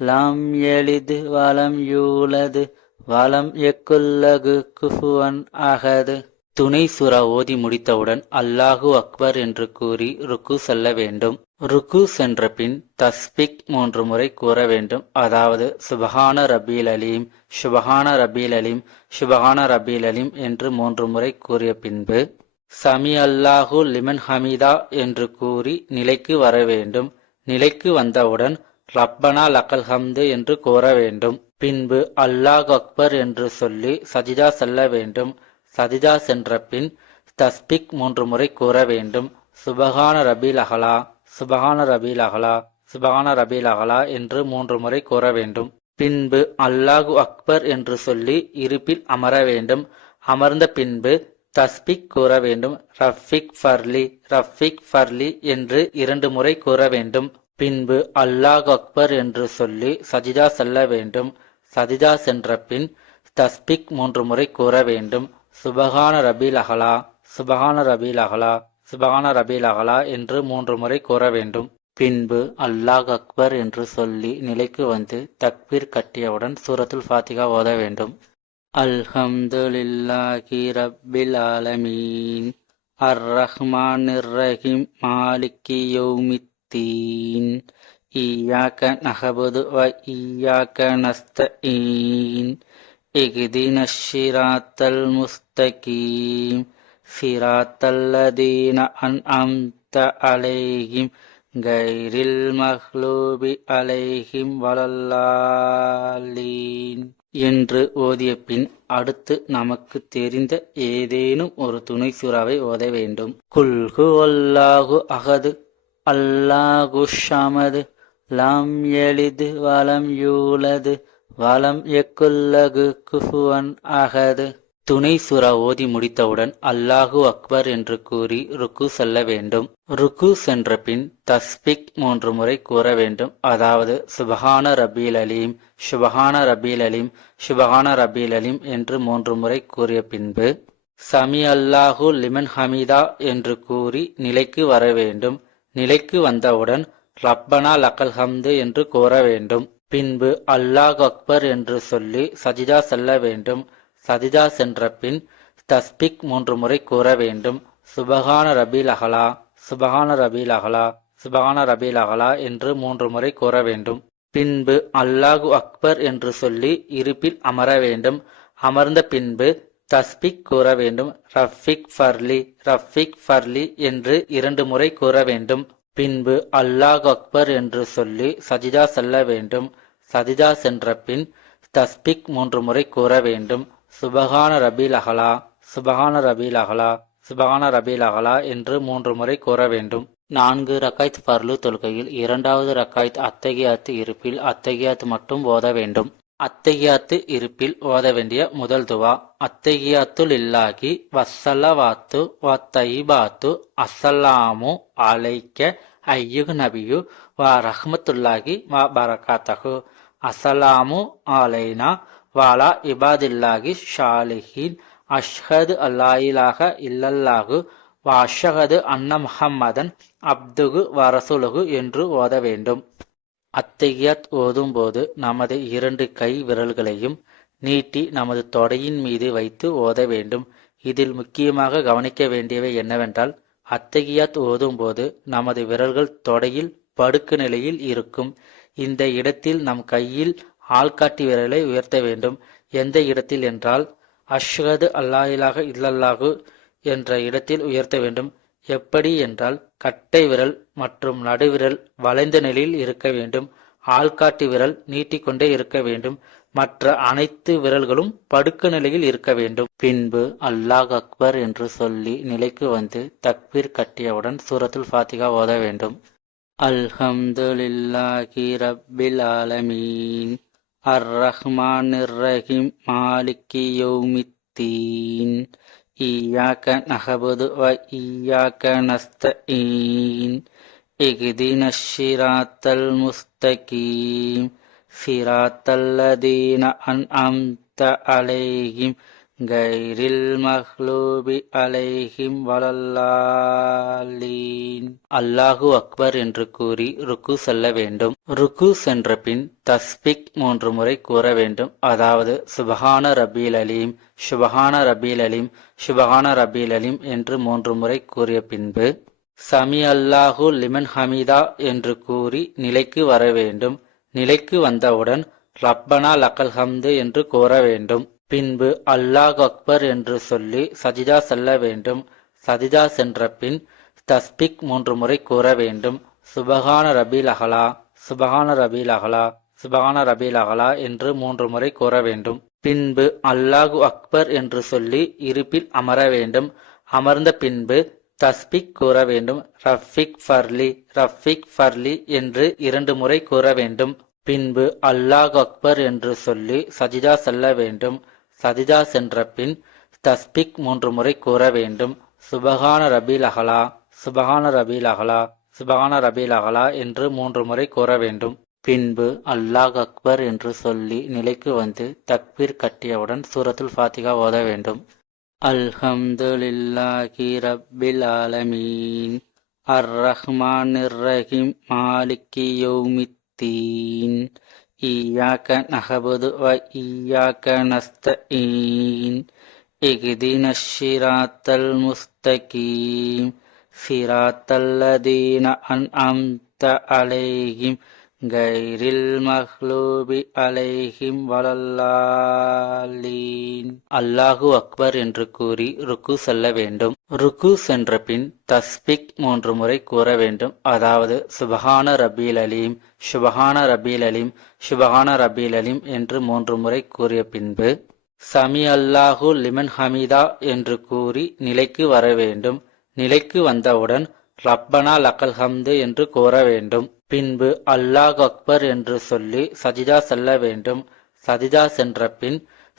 லம் யலிது வலம் யூலது வலம் யக்குல்லஹு குஃபுவன் அஹது. துணை சூரா ஓதி முடித்தவுடன் அல்லாஹு அக்பர் என்று கூறி ருக்கு செல்ல வேண்டும். ருக்கு சென்ற பின் தஸ்பிக் 3 முறை கூற வேண்டும். அதாவது சுபஹான ரப்பீல் அலீம், சுபஹான ரப்பீல் அலீம், சுபஹான ரப்பீல் அலீம் என்று 3 முறை கூறிய பின்பு சமி அல்லாஹு லிமன் ஹமீதா என்று கூறி நிலைக்கு வர வேண்டும். நிலைக்கு வந்தவுடன் ரப்பனா லக்கல் ஹம்து என்று கூற வேண்டும். பின்பு அல்லாஹ் அக்பர் என்று சொல்லி சஜிதா செல்ல வேண்டும். சஜிதா சென்ற பின் தஸ்பிக் 3 முறை கூற வேண்டும். சுபஹான ரபீல் அஹலா, சுபஹான ரபீல் அஹலா, சுபஹான ரபீல் அஹலா என்று 3 முறை கூற வேண்டும். பின்பு அல்லாஹு அக்பர் என்று சொல்லி இருப்பில் அமர வேண்டும். அமர்ந்த பின்பு தஸ்பிக் கூற வேண்டும். ரஃபிக் ஃபர்லி, ரஃபிக் ஃபர்லி என்று 2 முறை கூற வேண்டும். பின்பு அல்லாஹ் அக்பர் என்று சொல்லி சஜிதா செல்ல வேண்டும். சஜிதா சென்ற பின் தஸ்பிக் 3 முறை கூற வேண்டும். சுபஹான ரபீல் அஹலா, சுபஹான ரபீல் அஹலா, சுபஹான ரபீல் அஹலா என்று 3 முறை கூற வேண்டும். பின்பு அல்லாஹ் அக்பர் என்று சொல்லி நிலைக்கு வந்து தக்பீர் கட்டியவுடன் சூரத்துல் ஃபாத்திஹா ஓத வேண்டும். அல்ஹம்துலில்லாஹி ரப்பில் ஆலமீன் அர்ரஹ்மானிர் ரஹீம் மாலிகி யௌமித்தீன் இய்யாக நஹ்புது வ இய்யாக நஸ்தஈன் இஹ்தினஷ் ஸிராத்தல் முஸ்தகீம் ஸிராத்தல்லதீன அன்அம்த அலைஹிம் கைரில் மக்லூபி அலைஹிம் வலல்லாலீன் என்று ஓதிய பின் அடுத்து நமக்கு தெரிந்த ஏதேனும் ஒரு துணை சூறாவை ஓத வேண்டும். குல் ஹுவல்லாஹு அஹது அல்லாஹு ஸமது லம் யலிது வலம் யூலது வலம் யக்குல்லஹு குஃபுவன் அஹது. துணை சூரா ஓதி முடித்தவுடன் அல்லாஹு அக்பர் என்று கூறி ருக்கு செல்ல வேண்டும். ருக்கு சென்ற பின் தஸ்பிக் 3 முறை கூற வேண்டும். அதாவது சுபஹான ரப்பீல் அலீம், சுபஹான ரப்பீல் அலீம், சுபஹான ரப்பீல் அலீம் என்று 3 முறை கூறிய பின்பு சமி அல்லாஹு லிமன் ஹமீதா என்று கூறி நிலைக்கு வர வேண்டும். நிலைக்கு வந்தவுடன் ரப்பனா லக்கல் ஹம்து என்று கூற வேண்டும். பின்பு அல்லாஹ் அக்பர் என்று சொல்லி சஜிதா செல்ல வேண்டும். சஜிதா சென்ற பின் தஸ்பிக் 3 முறை கூற வேண்டும். சுபஹான ரபீல் அஹலா, சுபஹான ரபீல் அஹலா, சுபஹான ரபீல் அஹலா என்று 3 முறை கூற வேண்டும். பின்பு அல்லாஹு அக்பர் என்று சொல்லி இருப்பில் அமர வேண்டும். அமர்ந்த பின்பு தஸ்பிக் கூற வேண்டும். ரஃபிக் ஃபர்லி, ரஃபிக் ஃபர்லி என்று 2 முறை கூற வேண்டும். பின்பு அல்லாஹ் அக்பர் என்று சொல்லி சஜிதா செல்ல வேண்டும். சஜிதா சென்ற பின் தஸ்பிக் 3 முறை கூற வேண்டும். சுபஹான ரபீல் அஹலா, சுபஹான ரபீல் அஹலா, சுபஹான ரபீல் அஹலா என்று 3 முறை கூற வேண்டும். 4 ரக்காய்த் பர்லு தொழுகையில் 2வது ரக்காய்த் அத்தகியாத்து இருப்பில் அத்தகியாத்து மட்டும் ஓத வேண்டும். அத்தகியாத்து இருப்பில் ஓத வேண்டிய முதல் துவா அத்தகியாத்து லில்லாஹி வஸ்ஸலவாத்து வத்தயிபாத்து அஸ்ஸலாமு அலைக்க ஐயுஹ் நபியு வ ரஹ்மத்துல்லாஹி வ பரகாத்தஹு அஸ்ஸலாமு அலைனா வாலா இபாதில்லாஹி ஷாலிஹீன் அஷ்ஹது அல்லா இலாஹ இல்லல்லாஹு வ அஷ்ஹது அன்ன முஹம்மதன் அப்துகு வரசுலுகு என்று ஓத வேண்டும். அத்தகியாத் ஓதும் போது நமது 2 கை விரல்களையும் நீட்டி நமது தொடையின் மீது வைத்து ஓத வேண்டும். இதில் முக்கியமாக கவனிக்க வேண்டியவை என்னவென்றால் அத்தகியாத் ஓதும் போது நமது விரல்கள் தொடையில் படுக்க நிலையில் இருக்கும். இந்த இடத்தில் நம் கையில் ஆள்காட்டி விரலை உயர்த்த வேண்டும். எந்த இடத்தில் என்றால் அஷ்ஹது அல்லா இலாஹ இல்லல்லாஹு என்ற இடத்தில் உயர்த்த வேண்டும். எப்படி என்றால் கட்டை விரல் மற்றும் நடுவிரல் வளைந்த நிலையில் இருக்க வேண்டும். ஆள்காட்டி விரல் நீட்டிக்கொண்டே இருக்க வேண்டும். மற்ற அனைத்து விரல்களும் படுக்க நிலையில் இருக்க வேண்டும். பின்பு அல்லாஹ் அக்பர் என்று சொல்லி நிலைக்கு வந்து தக்பீர் கட்டியவுடன் சூரத்துல் ஃபாத்திஹா ஓத வேண்டும். அல்ஹம்துலில்லாஹி ரப்பில் ஆலமீன் அர்ரஹ்மானிர் ரஹீம் மாலிகி யௌமித்தீன் الدين إياك نعبد وإياك نستعين اهدنا الصراط المستقيم صراط الذين أنعمت عليهم غير المغلوب عليهم ولا الضالين. அல்லாஹு அக்பர் என்று கூறி ருக்கு செல்ல வேண்டும். ருக்கு சென்ற பின் தஸ்பிக் 3 முறை கூற வேண்டும். அதாவது சுபஹான ரபில் அலீம், சுபஹான ரபில் அலீம், சுபஹான ரபில் அலீம் என்று 3 முறை கூறிய பின்பு சமி அல்லாஹு லிமன் ஹமீதா என்று கூறி நிலைக்கு வர வேண்டும். நிலைக்கு வந்தவுடன் ரப்பனா லக்கல் ஹம்து என்று கூற வேண்டும். பின்பு அல்லாஹ் அக்பர் என்று சொல்லி சஜிதா செல்ல வேண்டும். சஜிதா சென்ற பின் தஸ்பிக் 3 முறை கூற வேண்டும். சுபஹான ரபில் அஹலா, சுபஹான ரபில் அஹலா, சுபஹான ரபில் அஹலா என்று 3 முறை கூற வேண்டும். பின்பு அல்லாஹு அக்பர் என்று சொல்லி இருப்பில் அமர வேண்டும். அமர்ந்த பின்பு தஸ்பிக் கூற வேண்டும். ரஃபிக் ஃபர்லி, ரஃபிக் ஃபர்லி என்று 2 முறை கூற வேண்டும். பின்பு அல்லாஹ் அக்பர் என்று சொல்லி சஜிதா செல்ல வேண்டும். சஜிதா சென்ற பின் தஸ்பிக் 3 முறை கூற வேண்டும். சுபஹான ரபில் அஹலா, சுபஹான ரபில் அஹலா, சுபஹான ரபில் அஹலா என்று 3 முறை கூற வேண்டும். பின்பு அல்லாஹ் அக்பர் என்று சொல்லி நிலைக்கு வந்து தக்பீர் கட்டியவுடன் சூரத்துல் ஃபாத்திஹா ஓத வேண்டும். அல்ஹம்துலில்லாஹி ரப்பில் ஆலமீன் அர்-ரஹ்மானிர் ரஹீம் மாலிகி யௌமித்தீன் இய்யாக நஅபுது வ இய்யாக நஸ்தஈன் இஹ்தினஸ் ஸிராத்தல் முஸ்தகீம் ஸிராத்தல் லதீன அன்அம்த அலைஹிம் கைரில் மக்லூபி அலைஹிம் வலல்லாலீன். அல்லாஹு அக்பர் என்று கூறி ருக்கு செல்ல வேண்டும். ருக்கு சென்ற பின் தஸ்பிக் 3 முறை கூற வேண்டும். அதாவது சுபஹான ரபில் அலீம், சுபஹான ரபில் அலீம், சுபஹான ரபில் அலீம் என்று 3 முறை கூறிய பின்பு சமி அல்லாஹு லிமன் ஹமீதா என்று கூறி நிலைக்கு வர வேண்டும். நிலைக்கு வந்தவுடன் ரப்பனா லக்கல் ஹம்து என்று கூற வேண்டும். பின்பு அல்லாஹ் அக்பர் என்று சொல்லி சஜிதா செல்ல வேண்டும். சஜிதா சென்ற பின்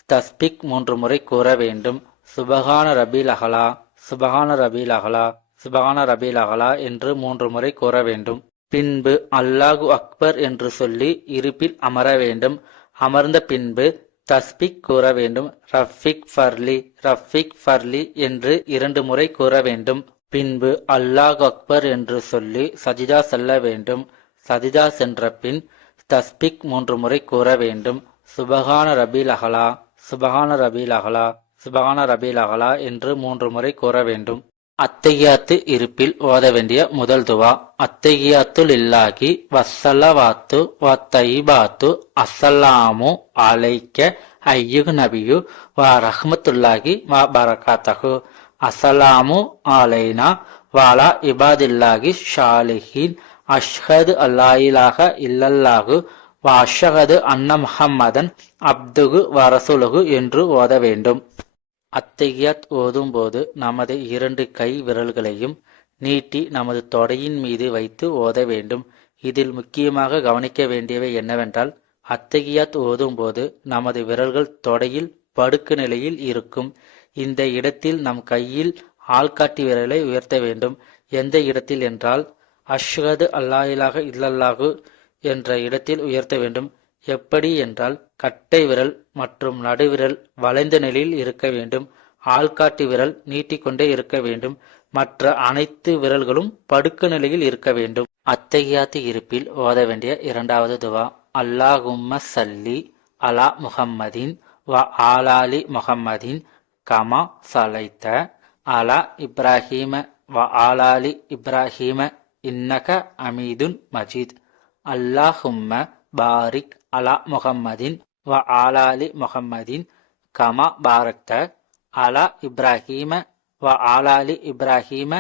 தஸ்பிக் 3 முறை கூற வேண்டும். சுபஹான ரபில் அஹலா, சுபஹான ரபில் அஹலா, சுபஹான ரபில் அஹலா என்று 3 முறை கூற வேண்டும். பின்பு அல்லாஹு அக்பர் என்று சொல்லி இருப்பில் அமர வேண்டும். அமர்ந்த பின்பு தஸ்பிக் கூற வேண்டும். ரஃபிக் ஃபர்லி, ரஃபிக் ஃபர்லி என்று 2 முறை கூற வேண்டும். பின்பு அல்லாஹ் அக்பர் என்று சொல்லி சஜிதா செல்ல வேண்டும். சஜிதா சென்ற பின் தஸ்பிக் 3 முறை கூற வேண்டும். சுபஹான ரபில் அஹலா, சுபஹான ரபில் அஹலா, சுபஹான ரபில் அஹலா என்று 3 முறை கூற வேண்டும். அத்தஹியாத்து இருப்பில் ஓத வேண்டிய முதல் துவா அத்தஹியாத்து லில்லாஹி வஸ்ஸலவாத்து வத்தய்யிபாத்து அஸ்ஸலாமு அலைக்க அய்யுஹ் நபியு வ ரஹ்மத்துல்லாஹி வ பரகாத்தஹு அஸ்ஸலாமு அலைனா வஅலா இபாதில்லாஹி ஷாலிஹீன் அஷ்ஹது அல்லா இலாஹ இல்லல்லாஹு வ அஷ்ஹது அன்ன முஹம்மதன் அப்துஹு வ ரசூலுஹு என்று ஓத வேண்டும். அத்தஹியாத் ஓதும் போது நமது 2 கை விரல்களையும் நீட்டி நமது தொடையின் மீது வைத்து ஓத வேண்டும். இதில் முக்கியமாக கவனிக்க வேண்டியவை என்னவென்றால் அத்தஹியாத் ஓதும் போது நமது விரல்கள் தொடையில் படுக்கு நிலையில் இருக்கும். இந்த இடத்தில் நம் கையில் ஆள்காட்டி விரலை உயர்த்த வேண்டும். எந்த இடத்தில் என்றால் அஷ்ஹது அல்லா இலாஹ இல்லல்லாஹு என்ற இடத்தில் உயர்த்த வேண்டும். எப்படி என்றால் கட்டை விரல் மற்றும் நடுவிரல் வளைந்த நிலையில் இருக்க வேண்டும். ஆள்காட்டி விரல் நீட்டிக்கொண்டே இருக்க வேண்டும். மற்ற அனைத்து விரல்களும் படுக்க நிலையில் இருக்க வேண்டும். அத்தஹியாத்து இருப்பில் ஓத வேண்டிய 2வது துவா அல்லாஹும்ம சல்லி அலா முஹம்மதின் வ ஆலாலி முஹம்மதின் கமா சலைத்த அலா இப்ராஹீம வ ஆலாலி இப்ராஹீம இன்னக அமீதுன் மஜீத். அல்லாஹும்ம பாரிக் அலா முஹம்மதின் வ ஆலாலி முஹம்மதின் கமா பாரக்த அலா இப்ராஹீம வ ஆலாலி இப்ராஹீம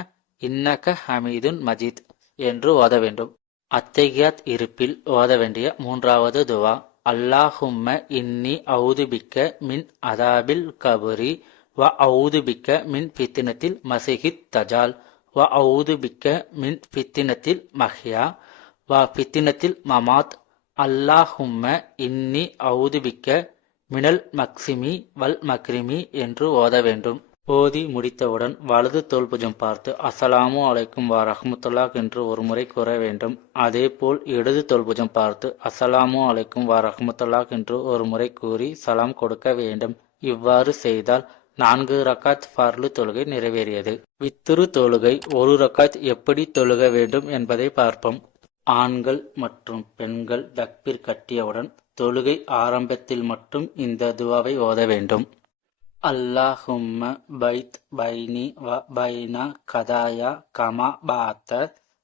இன்னக ஹமீதுன் மஜீத் என்று ஓத வேண்டும். அத்தஹியாத் இருப்பில் ஓத வேண்டிய 3வது துவா அல்லாஹும்ம இன்னி அவுதுபிக்க மின் அதாபில் கபுரி வ அவுதுபிக்க மின் ஃபித்னத்தில் மஸீஹித் தஜால் வ அவுதுபிக்க மின் ஃபித்னத்தில் மஹ்யா வ ஃபித்னத்தில் மமாத். அல்லாஹும்ம இன்னி அவுதுபிக்க மினல் மக்சிமி வல் மக்ரிமி என்று ஓத வேண்டும். ஓதி முடித்தவுடன் வலது தோள்புஜம் பார்த்து அஸ்ஸலாமு அலைக்கும் வ ரஹ்மத்துல்லாஹ் என்று ஒருமுறை கூற வேண்டும். அதேபோல் இடது தோள்புஜம் பார்த்து அஸ்ஸலாமு அலைக்கும் வ ரஹ்மத்துல்லாஹ் என்று ஒருமுறை கூறி சலாம் கொடுக்க வேண்டும். இவ்வாறு செய்தால் 4 ரக்காத் ஃபர்லு தொழுகை நிறைவேறியது. வித்ரு தொழுகை 1 ரக்காத் எப்படி தொழுக வேண்டும் என்பதை பார்ப்போம். ஆண்கள் மற்றும் பெண்கள் தக்பீர் கட்டியவுடன் தொழுகை ஆரம்பத்தில் மட்டும் இந்த துவாவை ஓத வேண்டும். அல்லாஹும்ம பைத் பைனி வ பைனா கதாயா கமா பாத்த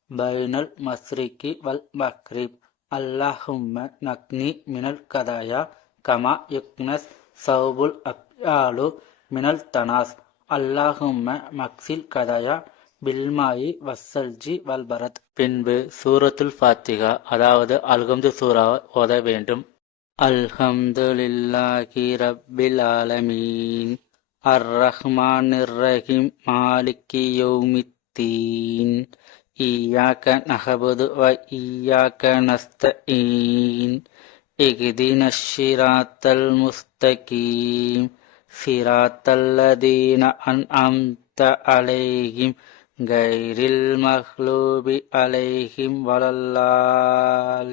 பைனல் மஸ்ரிகி வல் மக்ரிப். அல்லாஹும்ம நக்னி மினல் கதாயா கமா யுக்னஸ் சௌபுல் அப்யாலு மினல் தனாஸ். அல்லாஹும்ம மக்சில் கதாயா பில்மாயி வஸ்ஸல்ஜி வல்பரத். பின்பு சூரத்துல் ஃபாத்திஹா அதாவது அல்ஹம்து சூரா ஓத வேண்டும். அல்ஹம்துலில்லாஹி ரப்பில் ஆலமீன் அர்ரஹ்மானிர் ரஹீம் மாலிகி யௌமித்தீன் இய்யாக நஹ்புது வ இய்யாக நஸ்தஈன் இஹ்தினஷ் ஸிராத்தல் முஸ்தகீம் ஸிராத்தல்லதீன அன்அம்த அலைஹிம் கைரில் மஹ்லூபி அலைஹிம் வலல்லாலீன்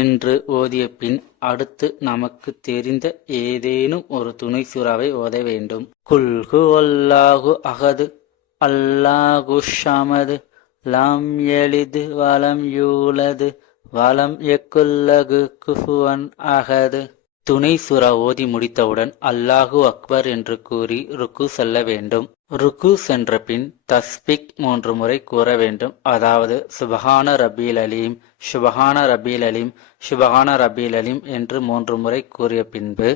என்று ஓதிய பின் அடுத்து நமக்கு தெரிந்த ஏதேனும் ஒரு துணை சூறாவை ஓத வேண்டும். குல் ஹுவல்லாஹு அஹது அல்லாஹு ஸமது லம் யலித் வலம் யூலது வலம் யக்குல்லஹு குஃபுவன் அஹது. துணை சூரா ஓதி முடித்தவுடன் அல்லாஹு அக்பர் என்று கூறி ருக்கு செல்ல வேண்டும். ருக்கு சென்ற பின் தஸ்பிக் 3 முறை கூற வேண்டும். அதாவது சுபஹான ரபீல் அலீம், சுபஹான ரபீல் அலீம், சுபஹான ரபீல் அலீம் என்று 3 முறை கூறிய பின்பு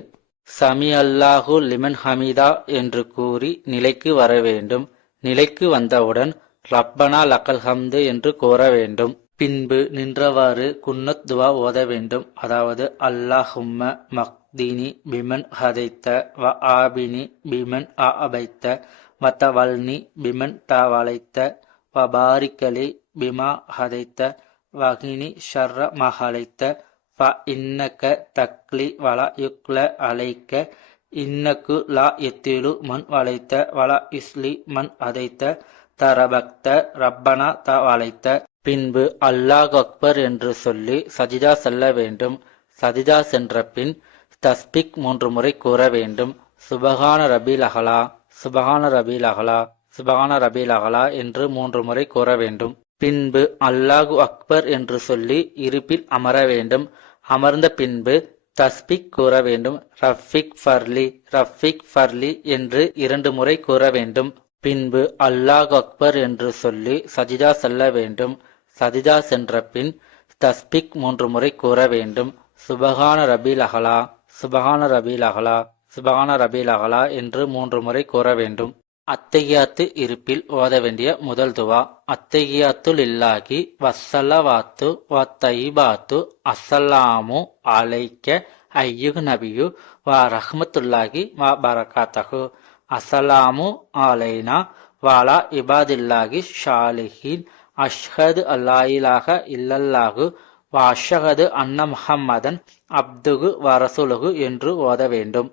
சமி அல்லாஹு லிமன் ஹமீதா என்று கூறி நிலைக்கு வர வேண்டும். நிலைக்கு வந்தவுடன் ரப்பனா லக்கல் ஹம்து என்று கூற வேண்டும். பின்பு நின்றவாறு குன்னத் துவா ஓத வேண்டும். அதாவது அல்லாஹும்ம மக்தினி பிமன் ஹதைத்த வ ஆபினி பிமன் அபைத்த வ தவல்னி பிமன் தவலைத்த வ பாரிக்கலி பிமா ஹதைத்த வகினி ஷர்ர மஹலைத்த ஃப இன்னக்க தக்லி வல யுக்ல அலைக்க இன்னக்கு லா எத்திலு மன் வளைத்த வல இஸ்லி மன் ஹதைத்த தரபக்த ரப்பனா தவலைத்த. பின்பு அல்லாஹ் அக்பர் என்று சொல்லி சஜிதா செல்ல வேண்டும். சஜிதா சென்ற பின் தஸ்பிக் 3 முறை கூற வேண்டும். சுபஹான ரபீல் அஹலா, சுபஹான ரபீல் அஹலா, சுபஹான ரபீல் அஹலா என்று 3 முறை கூற வேண்டும். பின்பு அல்லாஹு அக்பர் என்று சொல்லி இருப்பில் அமர வேண்டும். அமர்ந்த பின்பு தஸ்பிக் கூற வேண்டும். ரஃபிக் ஃபர்லி, ரஃபிக் ஃபர்லி என்று 2 முறை கூற வேண்டும். பின்பு அல்லாஹ் அக்பர் என்று சொல்லி சஜிதா செல்ல வேண்டும். சஜிதா சென்ற பின் தஸ்பிக் 3 முறை கூற வேண்டும். சுபஹான ரபீல் அஹலா, சுபஹான ரபீல் அஹலா, சுபஹான ரபீல் அஹலா என்று 3 முறை கூற வேண்டும். அத்தஹியாத்து இருப்பில் ஓத வேண்டிய முதல் துவா அத்தஹியாத்து லில்லாஹி வஸ்ஸலவாத்து வ தைபாத்து அஸ்ஸலாமு அலைக்க ஐயுஹ் நபியு வ ரஹ்மத்துல்லாஹி வ பரகாத்தஹு அஸ்ஸலாமு அலைனா வலா இபாதில்லாஹி ஷாலிஹீன் அஷ்ஹது அல்லா இலாஹ இல்லல்லாஹு வ அஷ்ஹது அன்ன முஹம்மதன் அப்துஹு வ ரசூலுஹு என்று ஓத வேண்டும்.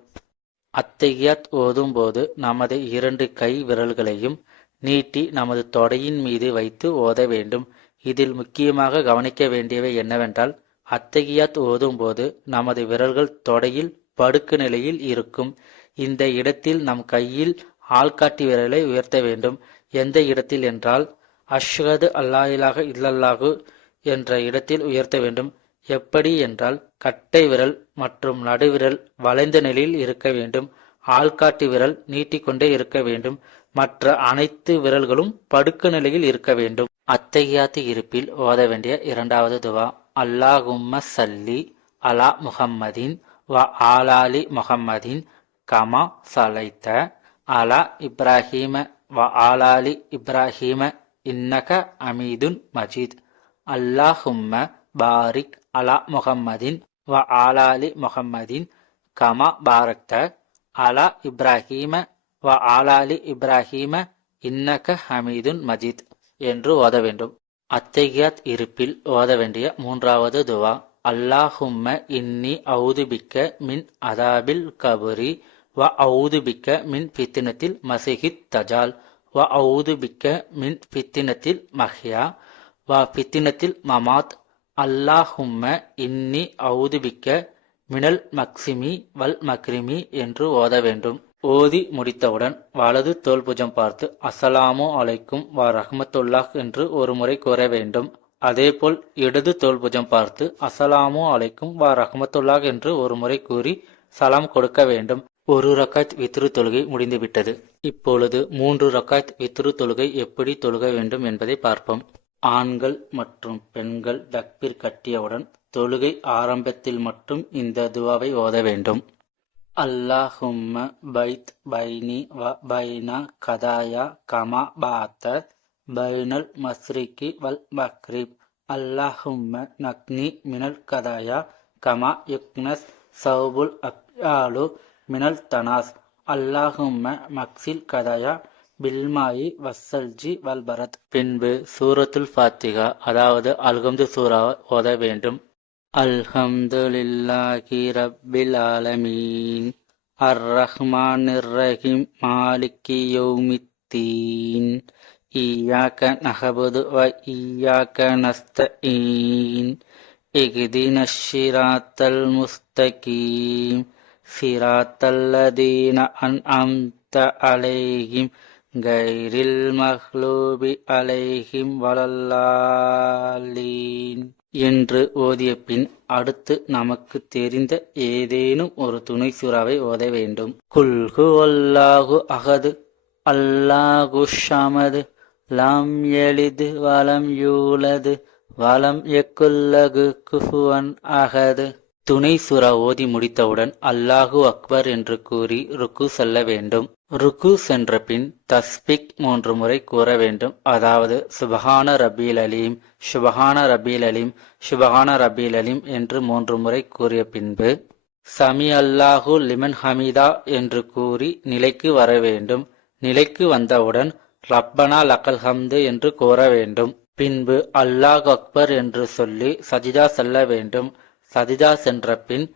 அத்தஹியாத் ஓதும் போது நமது 2 கை விரல்களையும் நீட்டி நமது தொடையின் மீது வைத்து ஓத வேண்டும். இதில் முக்கியமாக கவனிக்க வேண்டியவை என்னவென்றால் அத்தஹியாத் ஓதும் போது நமது விரல்கள் தொடையில் படுக்க நிலையில் இருக்கும். இந்த இடத்தில் நம் கையில் ஆள்காட்டி விரலை உயர்த்த வேண்டும். எந்த இடத்தில் என்றால் அஷ்ஹது அல்லா இலாஹ இல்லல்லாஹு என்ற இடத்தில் உயர்த்த வேண்டும். எப்படி என்றால் கட்டை விரல் மற்றும் நடுவிரல் வளைந்த நிலையில் இருக்க வேண்டும். ஆள்காட்டி விரல் நீட்டிக்கொண்டே இருக்க வேண்டும். மற்ற அனைத்து விரல்களும் படுக்க நிலையில் இருக்க வேண்டும். அத்தஹியாத்து இருப்பில் ஓத வேண்டிய 2வது துவா அல்லாஹும்ம சல்லி அலா முஹம்மதின் வ ஆலாலி முஹம்மதின் கமா சலைத்த அலா இப்ராஹீம வ ஆலாலி இப்ராஹீம இன்னக அமீதுன் மஜீத். அல்லாஹும்ம பாரிக் அலா முஹம்மதின் வ ஆலாலி முஹம்மதின் கமா பாரக்த அலா இப்ராஹீம வ ஆலாலி இப்ராஹீம இன்னக ஹமீதுன் மஜீத் என்று ஓத வேண்டும். அத்தஹியாத் இருப்பில் ஓத வேண்டிய 3வது துவா அல்லாஹும்ம இன்னி அவுதுபிக்க மின் அதாபில் கபரி வ அவுதுபிக்க மின் ஃபித்னத்தில் மஸீஹித் தஜால் வ அவுதுபிக்க மின் ஃபித்னத்தில் மஹ்யா வ ஃபித்னத்தில் மமாத். அல்லாஹும்ம இன்னி அவுதுபிக்க மினல் மக்சிமி வல் மக்ரிமி என்று ஓத வேண்டும். ஓதி முடித்தவுடன் வலது தோள்புஜம் பார்த்து அஸ்ஸலாமு அலைக்கும் வ ரஹ்மத்துல்லாஹ் என்று ஒரு முறை கூற வேண்டும். அதேபோல் இடது தோள்புஜம் பார்த்து அஸ்ஸலாமு அலைக்கும் வ ரஹ்மத்துல்லாஹ் என்று ஒரு முறை கூறி சலாம் கொடுக்க வேண்டும். ஒரு ரக்காத் வித்ரு தொழுகை முடிந்துவிட்டது. இப்பொழுது 3 ரக்காத் வித்ரு தொழுகை எப்படி தொழுக வேண்டும் என்பதை பார்ப்போம். ஆண்கள் மற்றும் பெண்கள் தக்பீர் கட்டியவுடன் தொழுகை ஆரம்பத்தில் மட்டும் இந்த துவாவை ஓத வேண்டும். அல்லாஹும்ம பைத் பைனி வ பைனா கதாயா கமா பாத்த பைனல் மஸ்ரிகி வல் மக்ரிப். அல்லாஹும்ம நக்னி மினல் கதாயா கமா யுக்னஸ் சௌபுல் அப்யாலு மினல் தனாஸ். அல்லாஹும்ம மக்சில் கதாயா பில்மாயி வஸ்ஸல்ஜி வல்பரத். பின்பு சூரத்துல் ஃபாத்திஹா அதாவது அல்ஹம்து சூரா ஓத வேண்டும். அல்ஹம்துலில்லாஹி ரப்பில் ஆலமீன் அர்ரஹ்மானிர் ரஹீம் மாலிகி யௌமித்தீன் இய்யாக நஅபுது வ இய்யாக நஸ்தஈன் இஹ்தினஷ் ஸிராத்தல் முஸ்தகீம் ஸிராத்தல்லதீன அன்அம்த அலைஹிம் கைரில் மக்லூபி அலைஹிம் வலல்லாலீன் என்று ஓதிய பின் அடுத்து நமக்கு தெரிந்த ஏதேனும் ஒரு துணை சூறாவை ஓத வேண்டும். குல் ஹுவல்லாஹு அஹது அல்லாஹு ஸமது லம் யலித் வலம் யூலது வலம் யக்குல் லஹு குஃபுவன் அஹது. துணை சூரா ஓதி முடித்தவுடன் அல்லாஹு அக்பர் என்று கூறி ருக்கு செல்ல வேண்டும். ருக்கு சென்ற பின் தஸ்பிக் 3 முறை கூற வேண்டும். அதாவது சுபஹான ரபீல் அலீம், சுபஹான ரபீல் அலீம், சுபஹான ரபீல் அலீம் என்று 3 முறை கூறிய பின்பு சமி அல்லாஹு லிமன் ஹமீதா என்று கூறி நிலைக்கு வர வேண்டும். நிலைக்கு வந்தவுடன் ரப்பனா லக்கல் ஹம்து என்று கூற வேண்டும். பின்பு அல்லாஹ் அக்பர் என்று சொல்லி சஜிதா செல்ல வேண்டும். சஜிதா சென்ற பின்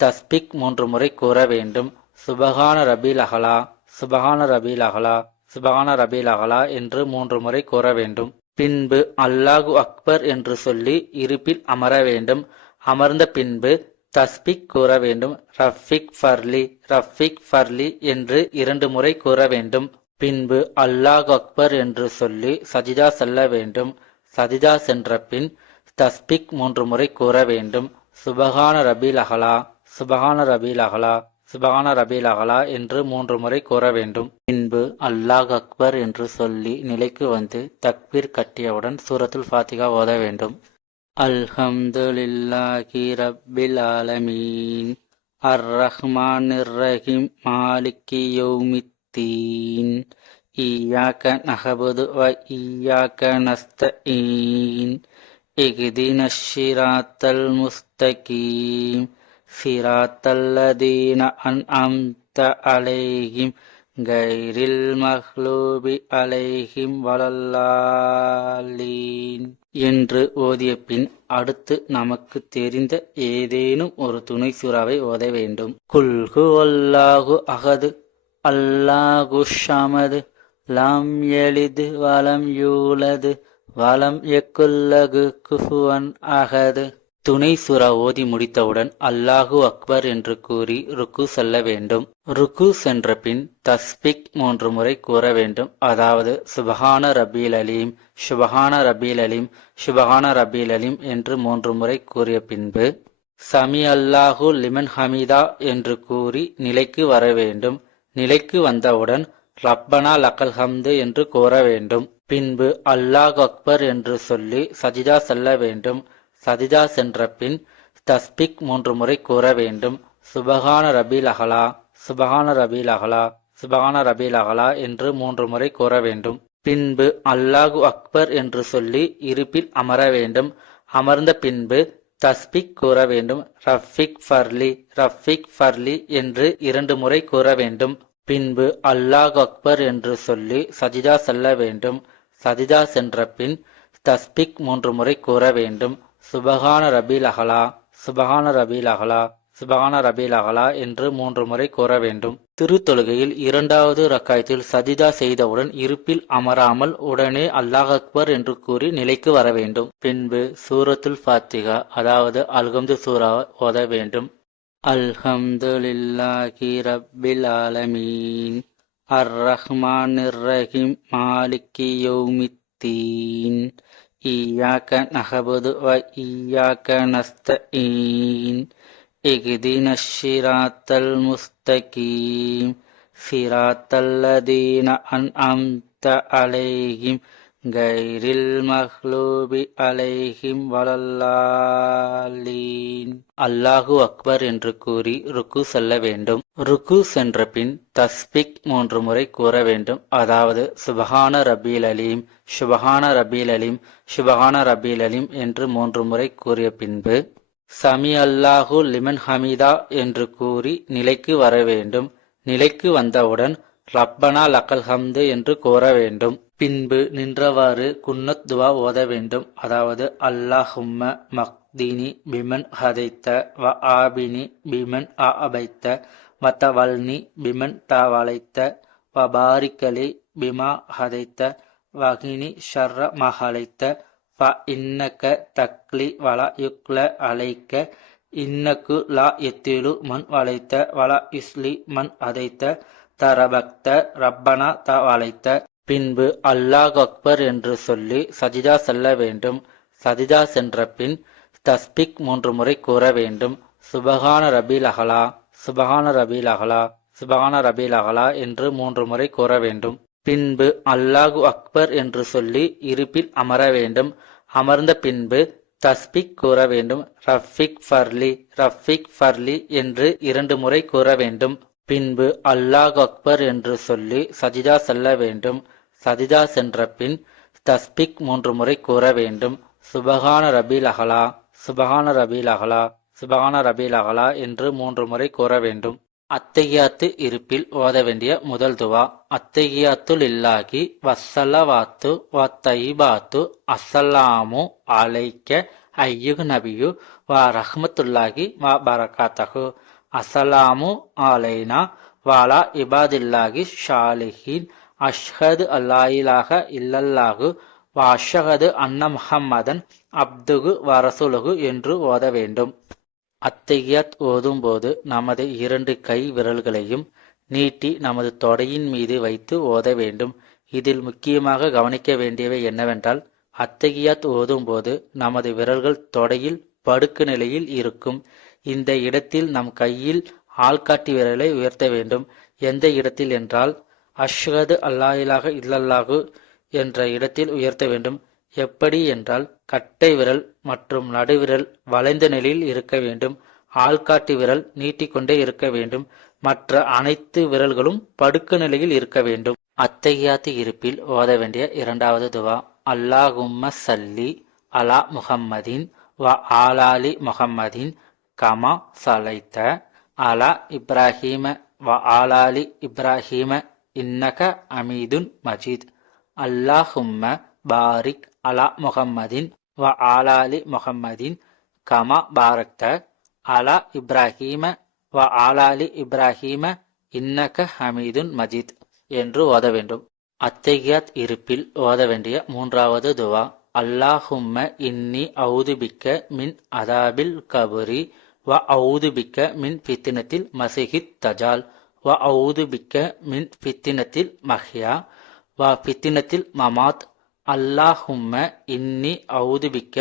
தஸ்பிக் 3 முறை கூற வேண்டும். சுபஹான ரபீல் அஹலா, சுபஹான ரபீல் அஹலா, சுபஹான ரபீல் அஹலா என்று 3 முறை கூற வேண்டும். பின்பு அல்லாஹு அக்பர் என்று சொல்லி இருப்பில் அமர வேண்டும். அமர்ந்த பின்பு தஸ்பிக் கூற வேண்டும். ரஃபிக் ஃபர்லி, ரஃபிக் ஃபர்லி என்று 2 முறை கூற வேண்டும். பின்பு அல்லாஹு அக்பர் என்று சொல்லி சஜிதா செல்ல வேண்டும். சஜிதா சென்ற பின் தஸ்பிக் 3 முறை கூற வேண்டும். சுபஹான ரபீல் அஹலா, சுபஹான ரபீல் அஹலா, சுபஹான ரபீல் அஹலா என்று 3 முறை கூற வேண்டும். பின்பு அல்லாஹ் அக்பர் என்று சொல்லி நிலைக்கு வந்து தக்பீர் கட்டியவுடன் சூரத்துல் ஃபாத்திஹா ஓத வேண்டும். அல்ஹம்துலில்லாஹி ரப்பில் ஆலமீன் அர்ரஹ்மானிர் ரஹீம் மாலிகி யௌமித்தீன் இய்யாக நஅபுது வ இய்யாக நஸ்தஈன் இஹ்தினஷ் ஸிராத்தல் முஸ்தகீம் ஸிராத்தல்லதீன அன்அம்த அலைஹிம் கைரில் மக்லூபி அலைஹிம் வலல்லாலீன் என்று ஓதிய பின் அடுத்து நமக்கு தெரிந்த ஏதேனும் ஒரு துணை சூறாவை ஓத வேண்டும். குல் ஹுவல்லாஹு அஹது அல்லாஹு ஸமது லம் யலித் வலம் யூலது வலம் யக்குல் லஹு குஃபுவன் அஹது. துணை சூரா ஓதி முடித்தவுடன் அல்லாஹு அக்பர் என்று கூறி ருக்கு செல்ல வேண்டும். ருக்கு சென்ற பின் தஸ்பிக் 3 முறை கூற வேண்டும். அதாவது சுபஹான ரபீல் அலீம், சுபஹான ரபீல் அலீம், சுபஹான ரபீல் அலீம் என்று 3 முறை கூறிய பின்பு சமி அல்லாஹு லிமன் ஹமீதா என்று கூறி நிலைக்கு வர வேண்டும். நிலைக்கு வந்தவுடன் ரப்பனா லக்கல் ஹம்து என்று கூற வேண்டும். பின்பு அல்லாஹ் அக்பர் என்று சொல்லி சஜிதா செல்ல வேண்டும். சஜிதா சென்ற பின் தஸ்பிக் 3 முறை கூற வேண்டும். சுபஹான ரபீல் அஹலா, சுபஹான ரபீல் அஹலா, சுபஹான ரபீல் அஹலா என்று 3 முறை கூற வேண்டும். பின்பு அல்லாஹு அக்பர் என்று சொல்லி இருப்பில் அமர வேண்டும். அமர்ந்த பின்பு தஸ்பிக் கூற வேண்டும். ரஃபிக் ஃபர்லி, ரஃபிக் ஃபர்லி என்று 2 முறை கூற வேண்டும். பின்பு அல்லாஹ் அக்பர் என்று சொல்லி சஜிதா செல்ல வேண்டும். சஜிதா சென்ற பின் தஸ்பிக் 3 முறை கூற வேண்டும். சுபஹான ரபீல் அஹலா, சுபஹான ரபில் அகலா, சுபஹான ரபில் அகலா என்று 3 முறை கூற வேண்டும். திருத்தொழுகையில் 2வது ரக்காயத்தில் சஜிதா செய்தவுடன் இருப்பில் அமராமல் உடனே அல்லாஹ் அக்பர் என்று கூறி நிலைக்கு வர வேண்டும். பின்பு சூரத்துல் ஃபாத்திஹா அதாவது அல்ஹம்து சூரா ஓத வேண்டும். அல்ஹம்துலில்லாஹி ரப்பில் ஆலமீன் அர்-ரஹ்மானிர் ரஹீம் மாலிகி யௌமித்தீன் இய்யாக நஅபுது வ இய்யாக நஸ்தஈன் இஹ்தினஷ் ஸிராத்தல் முஸ்தகீம் ஸிராத்தல் லதீன அன்அம்த அலைஹிம் கைரில் மக்லூபி அலைஹிம் வலல்லாலீன். அல்லாஹு அக்பர் என்று கூறி ருக்கு செல்ல வேண்டும். ருக்கு சென்ற பின் தஸ்பீக் 3 முறை கூற வேண்டும். அதாவது சுபஹான ரபில் அலீம், சுபஹான ரபில் அலீம், சுபஹான ரபில் அலீம் என்று 3 முறை கூறிய பின்பு சமி அல்லாஹு லிமன் ஹமீதா என்று கூறி நிலைக்கு வர வேண்டும். நிலைக்கு வந்தவுடன் ரப்பனா லக்கல் ஹம்து என்று கூற வேண்டும். பின்பு நின்றவாறு குன்னத் துவா ஓத வேண்டும். அதாவது அல்லாஹும்ம மக்தினி பிமன் ஹதைத்த வ ஆபினி பிமன் அபைத்த வ தவல்னி பிமன் தவலைத்த வ பாரிக்கலி பிமா ஹதைத்த வகினி ஷர்ர மஹலைத்த ஃப இன்னக்க தக்லி வல யுக்ல அலைக்க இன்னக்கு லா எத்திலு மன் வளைத்த வல இஸ்லி மன் அதைத்த தரபக்த ரப்பனா தவலைத்த. பின்பு அல்லாஹ் அக்பர் என்று சொல்லி சஜிதா செல்ல வேண்டும். சஜிதா சென்ற பின் தஸ்பீக் 3 முறை கூற வேண்டும். சுபஹான ரபில் அகலா, சுபஹான ரபில் அகலா, சுபஹான ரபில் அகலா என்று 3 முறை கூற வேண்டும். பின்பு அல்லாஹு அக்பர் என்று சொல்லி இருப்பில் அமர வேண்டும். அமர்ந்த பின்பு தஸ்பீக் கூற வேண்டும். ரஃபிக் ஃபர்லி, ரஃபிக் ஃபர்லி என்று 2 முறை கூற வேண்டும். பின்பு அல்லாஹ் அக்பர் என்று சொல்லி சஜிதா செல்ல வேண்டும். சஜிதா சென்ற பின் தஸ்பீக் 3 முறை கூற வேண்டும். சுபஹான ரபில் அகலா, சுபஹான ரபில் அகலா, சுபஹான ரபில் அகலா என்று 3 முறை கூற வேண்டும். அத்தஹியாத்து இருப்பில் ஓத வேண்டிய முதல் துவா அத்தஹியாத்து லில்லாஹி வஸ்ஸலவாத்து வ தைபாத்து அஸ்ஸலாமு அலைக்க ஐயுஹ் நபியு வ ரஹ்மத்துல்லாஹி வ பரகாத்தஹு அஸ்ஸலாமு அலைனா வலா இபாதில்லாஹி ஷாலிஹீன் அஷ்ஹது அல்லா இலாஹ இல்லல்லாஹு வ அஷ்ஹது அன்ன முஹம்மதன் அப்துஹு வ ரசூலுஹு என்று ஓத வேண்டும். அத்தஹியாத் ஓதும்போது நமது 2 கை விரல்களையும் நீட்டி நமது தொடையின் மீது வைத்து ஓத வேண்டும். இதில் முக்கியமாக கவனிக்க வேண்டியவை என்னவென்றால் அத்தஹியாத் ஓதும்போது நமது விரல்கள் தொடையில் படுக்கு நிலையில் இருக்கும். இந்த இடத்தில் நம் கையில் ஆள்காட்டி விரலை உயர்த்த வேண்டும். எந்த இடத்தில் என்றால் அஷ்ஹது அல்லா இலாஹ இல்லல்லாஹு என்ற இடத்தில் உயர்த்த வேண்டும். எப்படி என்றால் கட்டை விரல் மற்றும் நடுவிரல் வளைந்த நிலையில் இருக்க வேண்டும். ஆள்காட்டி விரல் நீட்டிக்கொண்டே இருக்க வேண்டும். மற்ற அனைத்து விரல்களும் படுக்க நிலையில் இருக்க வேண்டும். அத்தஹியாத்து இருப்பில் ஓத வேண்டிய 2வது துவா அல்லாஹும்ம சல்லி அலா முஹம்மதின் வ ஆலாலி முஹம்மதின் கமா சலைத்த அலா இப்ராஹீம வ ஆலாலி இப்ராஹீம இன்னக அமீதுன் மஜீத். அல்லாஹும்ம பாரிக் அலா முஹம்மதின் வ ஆலாலி முஹம்மதின் கமா பாரக்த அலா இப்ராஹீம வ ஆலாலி இப்ராஹீம இன்னக ஹமீதுன் மஜீத் என்று ஓத வேண்டும். அத்தஹியாத் இருப்பில் ஓத வேண்டிய 3வது துவா அல்லாஹும்ம இன்னி அவுதுபிக்க மின் அதாபில் கபுரி வ அவுதுபிக்க மின் ஃபித்னத்தில் மஸீஹித் தஜால் வ அவுதுபிக்க மின் ஃபித்னத்தில் மஹ்யா வ ஃபித்னத்தில் மமாத். அல்லாஹும்ம இன்னி அவுதுபிக்க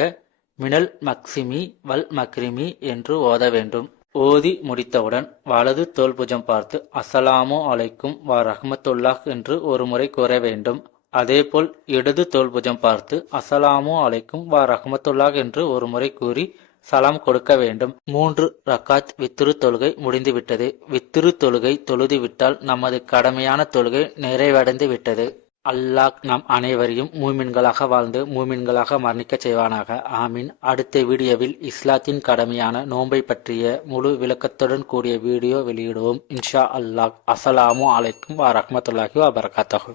மினல் மக்சிமி வல் மக்ரிமி என்று ஓத வேண்டும். ஓதி முடித்தவுடன் வலது தோள்புஜம் பார்த்து அஸ்ஸலாமு அலைக்கும் வ ரஹ்மத்துல்லாஹ் என்று 1 முறை கூற வேண்டும். அதேபோல் இடது தோள்புஜம் பார்த்து அஸ்ஸலாமு அலைக்கும் வ ரஹ்மத்துல்லாஹ் என்று 1 முறை கூறி சலாம் கொடுக்க வேண்டும். 3 ரக்காத் வித்ரு தொழுகை முடிந்துவிட்டது. வித்ரு தொழுகை தொழுதுவிட்டால் நமது கடமையான தொழுகை நிறைவடைந்து விட்டது. அல்லாஹ் நம் அனைவரையும் மூமின்களாக வாழ்ந்து மூமின்களாக மரணிக்கச் செய்வானாக. ஆமீன். அடுத்த வீடியோவில் இஸ்லாத்தின் கடமையான நோன்பை பற்றிய முழு விளக்கத்துடன் கூடிய வீடியோ வெளியிடுவோம் இன்ஷா அல்லாஹ். அஸ்ஸலாமு அலைக்கும் வ ரஹ்மத்துல்லாஹி வ பரகாத்துஹு.